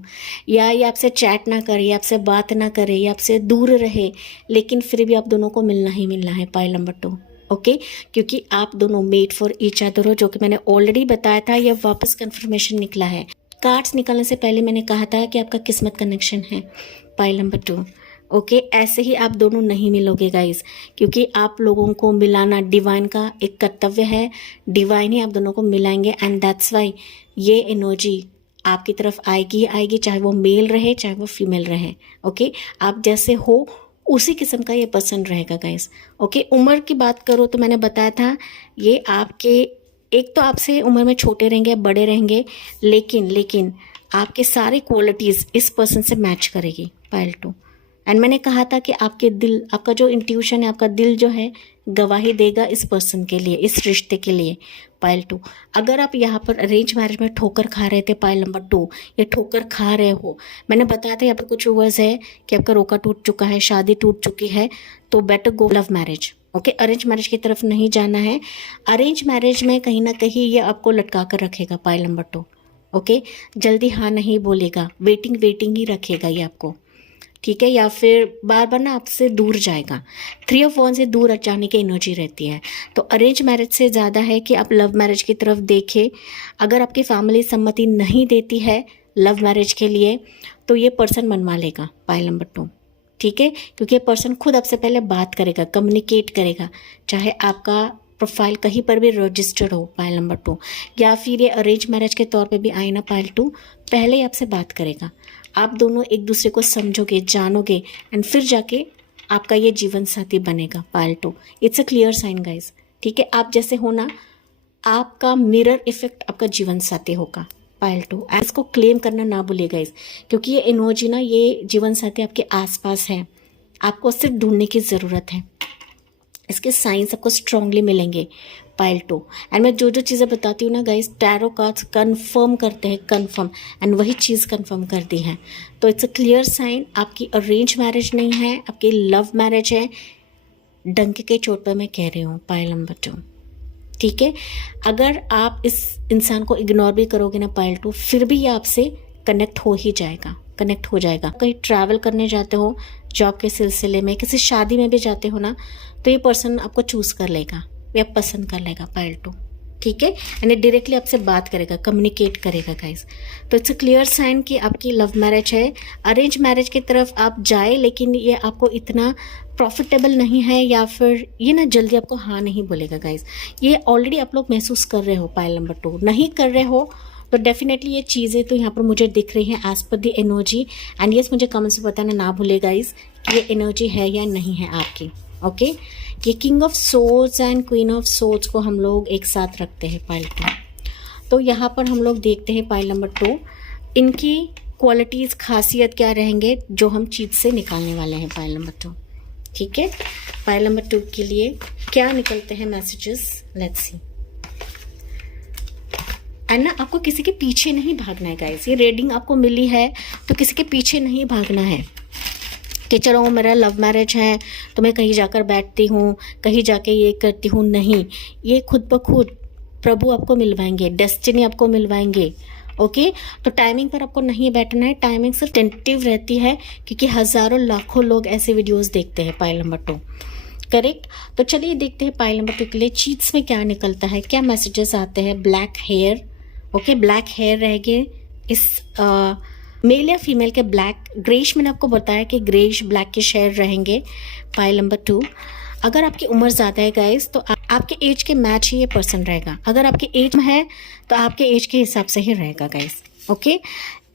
या ये आपसे चैट ना करे, या आपसे बात ना करे, या आपसे दूर रहे, लेकिन फिर भी आप दोनों को मिलना ही मिलना है। पाइल नंबर 2, ओके, क्योंकि आप दोनों मेड फॉर ईच अदर हो, जो कि मैंने ऑलरेडी बताया था। यह वापस कंफर्मेशन निकला है। कार्ड्स निकलने से पहले मैंने कहा था कि आपका किस्मत कनेक्शन है। पाइल नंबर 2, ओके, ऐसे ही आप दोनों नहीं मिलोगे गाइस, क्योंकि आप लोगों को मिलाना डिवाइन का एक कर्तव्य है। डिवाइन ही आप दोनों को मिलाएंगे, एंड दैट्स वाई ये एनर्जी आपकी तरफ आएगी आएगी, चाहे वो मेल रहे चाहे वो फीमेल रहे। ओके, आप जैसे हो उसी किस्म का ये पर्सन रहेगा गाइस। ओके, उम्र की बात करो तो मैंने बताया था ये आपके, एक तो आपसे उम्र में छोटे रहेंगे, बड़े रहेंगे, लेकिन आपके सारे क्वालिटीज़ इस पर्सन से मैच करेगी। पाइल 2, एंड मैंने कहा था कि आपके दिल, आपका जो इंट्यूशन है, आपका दिल जो है गवाही देगा इस पर्सन के लिए, इस रिश्ते के लिए। पाइल 2, अगर आप यहाँ पर अरेंज मैरिज में ठोकर खा रहे थे पाइल नंबर 2, ये ठोकर खा रहे हो, मैंने बताया था यहाँ पर कुछ वर्ड्स है कि आपका रोका टूट चुका है, शादी टूट चुकी है, तो बेटर गो love marriage. Okay, arrange marriage की तरफ नहीं जाना है। अरेंज मैरिज में कहीं ना कहीं ये आपको लटका कर रखेगा। पाइल नंबर 2, ओके, जल्दी हाँ नहीं बोलेगा, वेटिंग ही रखेगा ये आपको, ठीक है, या फिर बार बार ना आपसे दूर जाएगा। 3 ऑफ वांड्स से दूर जाने की एनर्जी रहती है। तो अरेंज मैरिज से ज़्यादा है कि आप लव मैरिज की तरफ देखें। अगर आपकी फैमिली सम्मति नहीं देती है लव मैरिज के लिए, तो ये पर्सन मनवा लेगा। पाइल नंबर 2, ठीक है, क्योंकि ये पर्सन खुद आपसे पहले बात करेगा, कम्युनिकेट करेगा, चाहे आपका प्रोफाइल कहीं पर भी रजिस्टर्ड हो। पाइल नंबर 2, या फिर ये अरेंज मैरिज के तौर पे भी आए ना पाइल 2, पहले ही आपसे बात करेगा। आप दोनों एक दूसरे को समझोगे, जानोगे, एंड फिर जाके आपका ये जीवन साथी बनेगा। Pile 2, it's a clear sign guys, ठीक है। आप जैसे हो ना, आपका मिरर इफेक्ट आपका जीवन साथी होगा। पाइल 2, इसको क्लेम करना ना भूलिए गाइस, क्योंकि ये एनर्जी ना, ये जीवन साथी आपके आसपास है, आपको सिर्फ ढूंढने की ज़रूरत है। इसके साइंस आपको स्ट्रांगली मिलेंगे। पाइल 2, एंड मैं जो चीज़ें बताती हूँ ना गाइस, टैरो कार्ड्स कंफर्म करते हैं, कंफर्म, एंड वही चीज़ कंफर्म करती है। तो इट्स अ क्लियर साइन, आपकी अरेंज मैरिज नहीं है, आपकी लव मैरिज है। डंके के चोट पर मैं कह रही हूँ। पाइल नंबर 2, ठीक है। अगर आप इस इंसान को इग्नोर भी करोगे ना पाइल 2, फिर भी ये आपसे कनेक्ट हो ही जाएगा, कनेक्ट हो जाएगा। कहीं ट्रैवल करने जाते हो, जॉब के सिलसिले में, किसी शादी में भी जाते हो ना, तो ये पर्सन आपको चूज कर लेगा या पसंद कर लेगा पाइल 2, ठीक है। यानी डायरेक्टली आपसे बात करेगा, कम्युनिकेट करेगा गाइस। तो इट्स अ क्लियर साइन कि आपकी लव मैरिज है। अरेंज मैरिज की तरफ आप जाए, लेकिन ये आपको इतना प्रॉफिटेबल नहीं है, या फिर ये ना जल्दी आपको हाँ नहीं बोलेगा गाइस। ये ऑलरेडी आप लोग महसूस कर रहे हो। पाइल नंबर 2 नहीं कर रहे हो तो डेफिनेटली ये चीज़ें तो यहाँ पर मुझे दिख रही हैं as per the energy. And yes, मुझे कमेंट्स में बताना ना भूले गाइस कि ये एनर्जी है या नहीं है आपकी। ओके, ये king of swords and queen of swords को हम लोग एक साथ रखते हैं पाइल 2। तो यहाँ पर हम लोग देखते हैं पाइल नंबर 2, इनकी क्वालिटीज़, खासियत क्या रहेंगे जो हम चीज से निकालने वाले हैं पाइल नंबर 2, ठीक है। पाइल नंबर 2 के लिए क्या निकलते हैं मैसेजेस, लेट्स सी। एंड ना आपको किसी के पीछे नहीं भागना है गाइस। ये रीडिंग आपको मिली है तो किसी के पीछे नहीं भागना है कि चलो मेरा लव मैरिज है तो मैं कहीं जाकर बैठती हूँ, कहीं जाके ये करती हूँ। नहीं, ये खुद ब खुद प्रभु आपको मिलवाएंगे, डेस्टिनी आपको मिलवाएंगे। ओके, तो टाइमिंग पर आपको नहीं बैठना है। टाइमिंग सिर्फ टेंटेटिव रहती है क्योंकि हज़ारों लाखों लोग ऐसे वीडियोस देखते हैं पाइल नंबर 2, करेक्ट। तो चलिए देखते हैं पाइल नंबर 2 के लिए चीट्स में क्या निकलता है, क्या मैसेजेस आते हैं। Black hair, okay, black hair रहेंगे इस मेल या फीमेल के। ब्लैक ग्रेश, मैंने आपको बताया कि ग्रेश ब्लैक के शेयर रहेंगे पाइल नंबर 2। अगर आपकी उम्र ज़्यादा है गाइस तो आपके एज के मैच ही ये पर्सन रहेगा। अगर आपके एज में है तो आपके एज के हिसाब से ही रहेगा गाइस। ओके,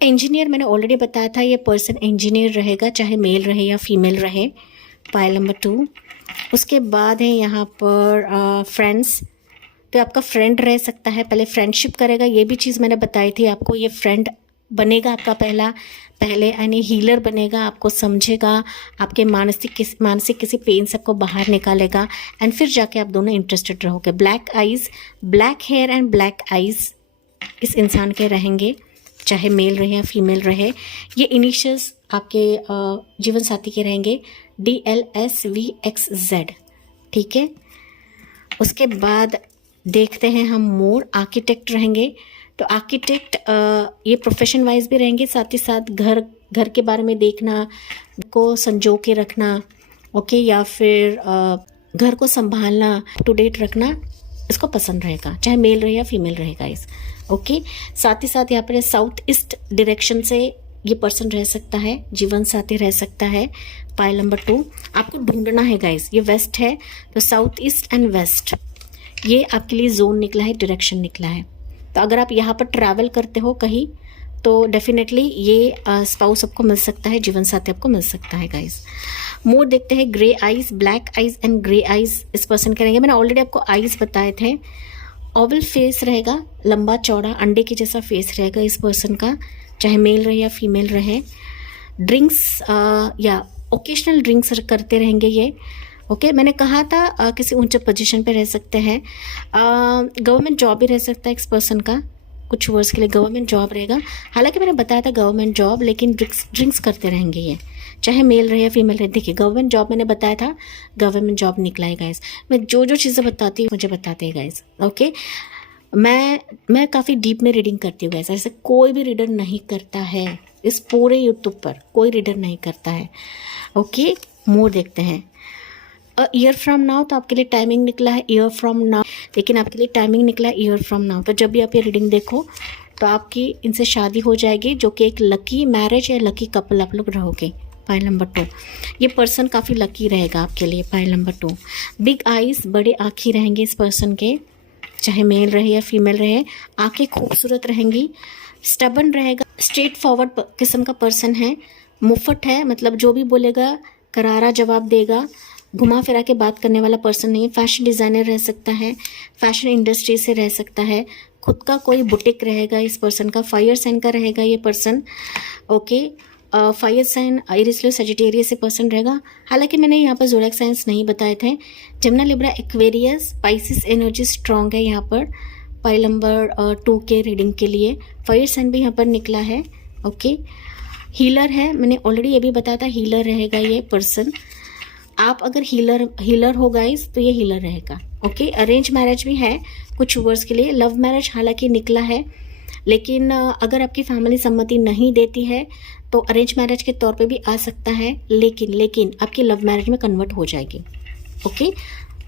इंजीनियर, मैंने ऑलरेडी बताया था ये पर्सन इंजीनियर रहेगा, चाहे मेल रहे या फीमेल रहे, पाइल नंबर 2। उसके बाद है यहाँ पर फ्रेंड्स, तो आपका फ्रेंड रह सकता है, पहले फ्रेंडशिप करेगा, ये भी चीज़ मैंने बताई थी आपको। ये फ्रेंड बनेगा आपका पहले यानी हीलर बनेगा, आपको समझेगा, आपके मानसिक किसी पेन से आपको बाहर निकालेगा, एंड फिर जाके आप दोनों इंटरेस्टेड रहोगे। Black eyes, black hair and black eyes इस इंसान के रहेंगे, चाहे मेल रहे या फीमेल रहे। ये इनिशियल्स आपके जीवन साथी के रहेंगे, DLSVXZ, ठीक है। उसके बाद देखते हैं हम मोर, आर्किटेक्ट रहेंगे। तो आर्किटेक्ट ये प्रोफेशन वाइज भी रहेंगे, साथ ही साथ घर के बारे में देखना, को संजो के रखना, ओके, या फिर घर को संभालना, अप टू डेट रखना, इसको पसंद रहेगा, चाहे मेल रहे या फीमेल रहेगा इस। ओके, साथ ही साथ यहाँ पर साउथ ईस्ट डायरेक्शन से ये पर्सन रह सकता है, जीवन साथी रह सकता है। पाइल नंबर 2 आपको ढूंढना है गाइस, ये वेस्ट है तो साउथ ईस्ट एंड वेस्ट ये आपके लिए जोन निकला है, डायरेक्शन निकला है। तो अगर आप यहाँ पर ट्रैवल करते हो कहीं तो डेफिनेटली ये स्पाउस आपको मिल सकता है, जीवन साथी आपको मिल सकता है गाइस। मोर देखते हैं, grey eyes, black eyes and grey eyes इस पर्सन के रहेंगे। मैंने ऑलरेडी आपको आइज बताए थे। ओवल फेस रहेगा, लंबा चौड़ा अंडे के जैसा फेस रहेगा इस पर्सन का, चाहे मेल रहे या फीमेल रहे। ड्रिंक्स या ओकेशनल ड्रिंक्स करते रहेंगे ये। ओके, मैंने कहा था किसी ऊंचे पोजीशन पे रह सकते हैं। गवर्नमेंट जॉब भी रह सकता है इस पर्सन का, कुछ वर्ष के लिए गवर्नमेंट जॉब रहेगा। हालांकि मैंने बताया था गवर्नमेंट जॉब, लेकिन ड्रिंक्स करते रहेंगे ये, चाहे मेल रहे या फीमेल रहे। देखिए गवर्नमेंट जॉब मैंने बताया था, गवर्नमेंट जॉब निकला है गाइस। मैं जो चीज़ें बताती हूँ मुझे बताते हैं गाइस। ओके, मैं काफ़ी डीप में रीडिंग करती हूँ गाइस, ऐसे कोई भी रीडर नहीं करता है इस पूरे यूट्यूब पर, कोई रीडर नहीं करता है। ओके, मोर देखते हैं। ईयर फ्रॉम नाउ, तो आपके लिए टाइमिंग निकला है ईयर फ्रॉम नाउ, लेकिन आपके लिए टाइमिंग निकला है ईयर फ्रॉम नाउ। तो जब भी आप ये रीडिंग देखो तो आपकी इनसे शादी हो जाएगी, जो कि एक लकी मैरिज या लकी कपल आप लोग रहोगे। पाइल नंबर 2 ये पर्सन काफ़ी लकी रहेगा आपके लिए। पाइल नंबर 2 बिग आइज, बड़े आँखें रहेंगे इस पर्सन के, चाहे मेल रहे या फीमेल रहे। आँखें खूबसूरत रहेंगी, स्टबन रहेगा, स्ट्रेट फॉरवर्ड किस्म का पर्सन है, मुफ्त है, मतलब जो भी बोलेगा करारा जवाब देगा, घुमा फिरा के बात करने वाला पर्सन नहीं है। फैशन डिज़ाइनर रह सकता है, फैशन इंडस्ट्री से रह सकता है, खुद का कोई बुटीक रहेगा इस पर्सन का। फायर साइन का रहेगा ये person. Okay, fire sign Aries Leo Sagittarius से पर्सन रहेगा। हालांकि मैंने यहाँ पर ज़ोडिएक साइंस नहीं बताए थे। Jamuna, Libra, Aquarius, Pisces energy strong है यहाँ पर पाइल नंबर 2 के रीडिंग के लिए। फायर साइन भी यहाँ पर निकला है। ओके, हीलर है, मैंने ऑलरेडी ये भी बताया था, हीलर रहेगा ये पर्सन। आप अगर हीलर हो गाइस तो ये हीलर रहेगा। ओके, अरेंज मैरिज भी है कुछ व्यूअर्स के लिए, लव मैरिज हालांकि निकला है, लेकिन अगर आपकी फैमिली सम्मति नहीं देती है तो अरेंज मैरिज के तौर पे भी आ सकता है, लेकिन आपकी लव मैरिज में कन्वर्ट हो जाएगी। ओके,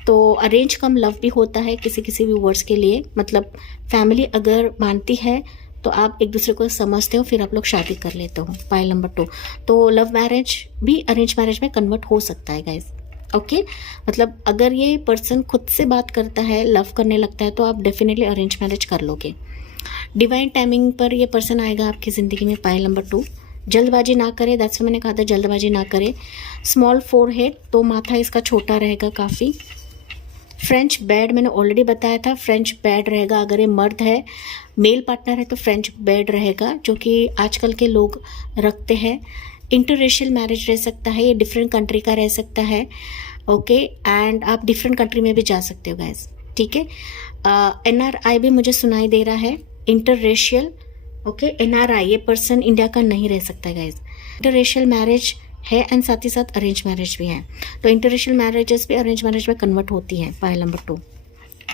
तो अरेंज कम लव भी होता है किसी किसी व्यूअर्स के लिए, मतलब फैमिली अगर मानती है तो आप एक दूसरे को समझते हो, फिर आप लोग शादी कर लेते हो। पाइल नंबर 2, तो लव मैरिज भी अरेंज मैरिज में कन्वर्ट हो सकता है गाइज। ओके, मतलब अगर ये पर्सन खुद से बात करता है, लव करने लगता है, तो आप डेफिनेटली अरेंज मैरिज कर लोगे। डिवाइन टाइमिंग पर ये पर्सन आएगा आपकी ज़िंदगी में। पाइल नंबर 2, जल्दबाजी ना करे, दैट्स मैंने कहा था जल्दबाजी ना करे। स्मॉल फोरहेड, तो माथा इसका छोटा रहेगा काफ़ी। फ्रेंच बेड मैंने ऑलरेडी बताया था, फ्रेंच बेड रहेगा। अगर ये मर्द है, मेल पार्टनर है, तो फ्रेंच बेड रहेगा, जो कि आजकल के लोग रखते हैं। इंटररेशियल मैरिज रह सकता है, ये डिफरेंट कंट्री का रह सकता है। ओके, एंड आप डिफरेंट कंट्री में भी जा सकते हो गाइस, ठीक है। NRI भी मुझे सुनाई दे रहा है, इंटररेशियल। ओके, NRI, ये पर्सन इंडिया का नहीं रह सकता है गाइस। इंटररेशियल मैरिज है एंड साथ ही साथ अरेंज मैरिज भी है, तो इंटररेशियल मैरिजेस भी अरेंज मैरिज में कन्वर्ट होती हैं। पाइल नंबर 2,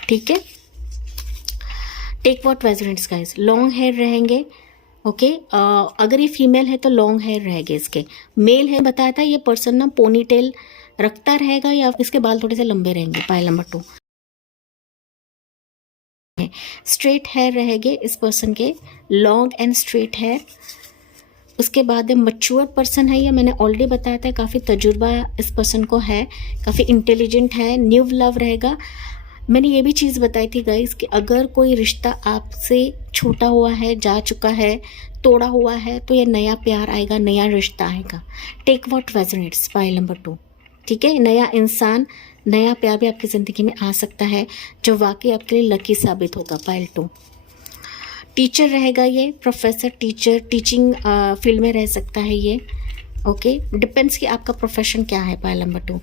ठीक है। Take what resonates guys, long hair रहेंगे। ओके, अगर ये फीमेल है तो लॉन्ग हेयर रहेंगे इसके। मेल है बताया था, ये पर्सन ना पोनी टेल रखता रहेगा या इसके बाल थोड़े से लंबे रहेंगे। पाइल नंबर 2, स्ट्रेट हेयर रहेंगे इस पर्सन के, लॉन्ग एंड स्ट्रेट हेयर। उसके बाद मच्योर पर्सन है, ये मैंने ऑलरेडी बताया था, काफ़ी तजुर्बा इस पर्सन को है, काफ़ी इंटेलिजेंट है। न्यू लव रहेगा। मैंने ये भी चीज़ बताई थी गाइस कि अगर कोई रिश्ता आपसे छूटा हुआ है, जा चुका है, तोड़ा हुआ है, तो ये नया प्यार आएगा, नया रिश्ता आएगा। Take what resonates, pile number 2, ठीक है। नया इंसान, नया प्यार भी आपकी ज़िंदगी में आ सकता है, जो वाकई आपके लिए लकी साबित होगा। पाइल 2, टीचर रहेगा ये, प्रोफेसर, टीचर, टीचिंग फील्ड में रह सकता है ये। ओके, डिपेंड्स कि आपका प्रोफेशन क्या है। पाइल नंबर 2,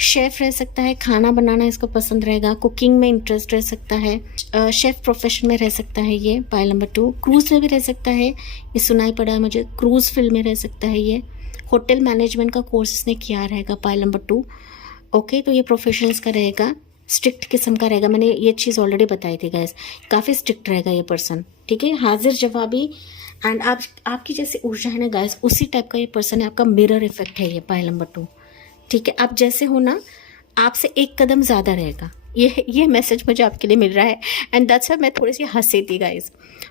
शेफ़ रह सकता है, खाना बनाना इसको पसंद रहेगा, कुकिंग में इंटरेस्ट रह सकता है, शेफ़ प्रोफेशन में रह सकता है ये। पाइल नंबर 2, क्रूज़ में भी रह सकता है, ये सुनाई पड़ा है मुझे, क्रूज़ फील्ड में रह सकता है ये। होटल मैनेजमेंट का कोर्स इसने किया रहेगा। पाइल नंबर 2, ओके, तो ये प्रोफेशनल्स का रहेगा, स्ट्रिक्ट किस्म का रहेगा। मैंने ये चीज़ ऑलरेडी बताई थी गाइस, काफ़ी स्ट्रिक्ट रहेगा ये पर्सन, ठीक है। हाजिर जवाबी एंड आपकी जैसी ऊर्जा है ना गाइस, उसी टाइप का ये पर्सन है, आपका मिरर इफेक्ट है ये। पाइल नंबर 2, ठीक है। आप जैसे हो ना, आपसे एक कदम ज़्यादा रहेगा, ये मैसेज मुझे आपके लिए मिल रहा है। एंड दैट्स व्हाई मैं थोड़ी सी हंसी थी गाइस।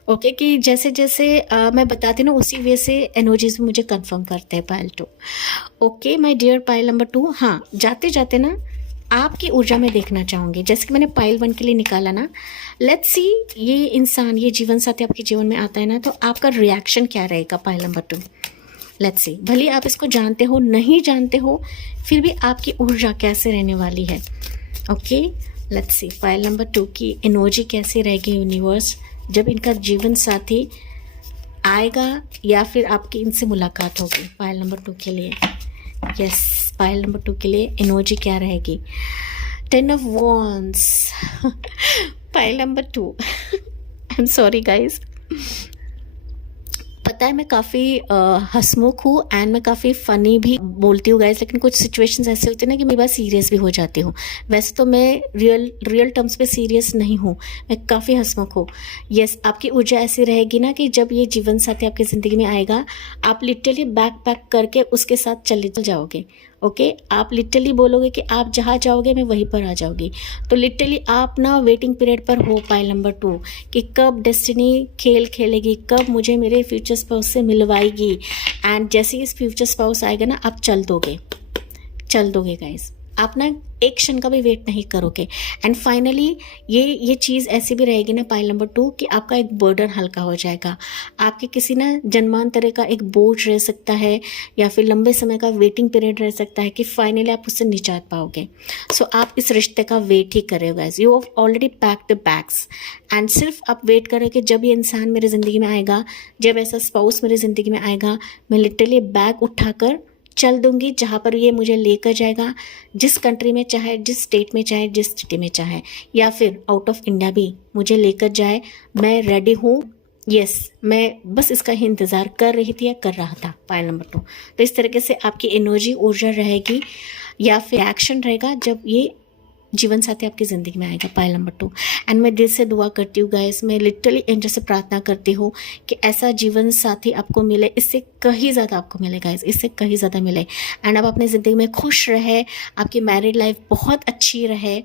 ओके, कि जैसे जैसे मैं बताती ना, उसी वे से एनर्जीज मुझे कंफर्म करते हैं। Pile 2, okay my dear pile number 2, हाँ, जाते जाते ना आपकी ऊर्जा में देखना चाहूँगी, जैसे कि मैंने पाइल 1 के लिए निकाला ना। लेट्स सी, ये इंसान, ये जीवन साथी आपके जीवन में आता है ना, तो आपका रिएक्शन क्या रहेगा। पाइल नंबर 2, लेट्स सी, भले आप इसको जानते हो नहीं जानते हो, फिर भी आपकी ऊर्जा कैसे रहने वाली है। Okay, let's see, pile number 2 की एनर्जी कैसी रहेगी यूनिवर्स, जब इनका जीवन साथी आएगा या फिर आपकी इनसे मुलाकात होगी। पाइल नंबर 2 के लिए, यस, पाइल नंबर 2 के लिए एनर्जी क्या रहेगी। 10 of wands, pile number 2, I am sorry guys, पता है मैं काफ़ी हंसमुख हूँ एंड मैं काफ़ी फ़नी भी बोलती हूँ गाइस, लेकिन कुछ सिचुएशंस ऐसे होते हैं ना कि मेरी बात सीरियस भी हो जाती हूँ। वैसे तो मैं रियल टर्म्स पे सीरियस नहीं हूँ, मैं काफ़ी हंसमुख हूँ। यस, आपकी ऊर्जा ऐसी रहेगी ना कि जब ये जीवन साथी आपकी ज़िंदगी में आएगा, आप लिटरली बैग पैक करके उसके साथ चले जाओगे। ओके, आप लिटरली बोलोगे कि आप जहाँ जाओगे मैं वहीं पर आ जाऊँगी। तो लिटरली आप ना वेटिंग पीरियड पर हो। पाइल नंबर 2, कि कब डेस्टिनी खेल खेलेगी, कब मुझे मेरे फ्यूचर स्पाउस से मिलवाएगी। एंड जैसे ही इस फ्यूचर स्पाउस आएगा ना, आप चल दोगे गाइस, आप ना एक क्षण का भी वेट नहीं करोगे। एंड फाइनली ये चीज़ ऐसी भी रहेगी ना पाइल नंबर 2, कि आपका एक बर्डन हल्का हो जाएगा। आपके किसी ना जन्मांतरे का एक बोझ रह सकता है, या फिर लंबे समय का वेटिंग पीरियड रह सकता है, कि फाइनली आप उससे निजात पाओगे। सो आप इस रिश्ते का वेट ही कर रहे हो guys, you have already packed the bags, and सिर्फ आप वेट करो कि जब ये इंसान मेरे ज़िंदगी में आएगा, जब ऐसा स्पाउस मेरी ज़िंदगी में आएगा, मैं लिटरली बैग उठाकर चल दूंगी जहाँ पर ये मुझे लेकर जाएगा, जिस कंट्री में चाहे, जिस स्टेट में चाहे, जिस सिटी में चाहे, या फिर आउट ऑफ इंडिया भी मुझे लेकर जाए, मैं रेडी हूँ यस, मैं बस इसका ही इंतज़ार कर रही थी या कर रहा था। पायल नंबर 2, तो इस तरीके से आपकी एनर्जी ऊर्जा रहेगी या फिर एक्शन रहेगा जब ये जीवन साथी आपकी ज़िंदगी में आएगा। पायल नंबर 2, एंड मैं दिल से दुआ करती हूँ गाइस, मैं लिटरली एंजल से प्रार्थना करती हूँ कि ऐसा जीवन साथी आपको मिले, इससे कहीं ज़्यादा आपको मिले गाइस, इससे कहीं ज़्यादा मिले। एंड आप अपनी ज़िंदगी में खुश रहे, आपकी मैरिड लाइफ बहुत अच्छी रहे,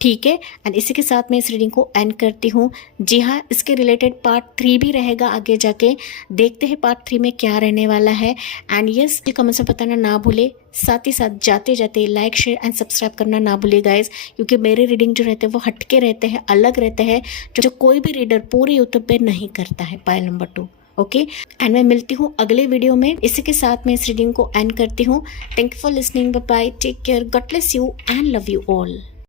ठीक है। एंड इसी के साथ मैं इस रीडिंग को एंड करती हूँ। जी हाँ, इसके रिलेटेड पार्ट 3 भी रहेगा आगे जाके, देखते हैं पार्ट 3 में क्या रहने वाला है। एंड यस, कमेंट्स में बताना ना भूले, साथ ही साथ जाते जाते लाइक शेयर एंड सब्सक्राइब करना ना भूलिए गाइज, क्योंकि मेरे रीडिंग जो रहते हैं वो हटके रहते हैं, अलग रहते हैं, जो कोई भी रीडर पूरे यूट्यूब पे नहीं करता है। Pile number 2, okay. एंड मैं मिलती हूँ अगले वीडियो में। इसी के साथ मैं इस रीडिंग को एंड करती हूँ। Thank you for listening, bye bye, take care, God bless you and love you all.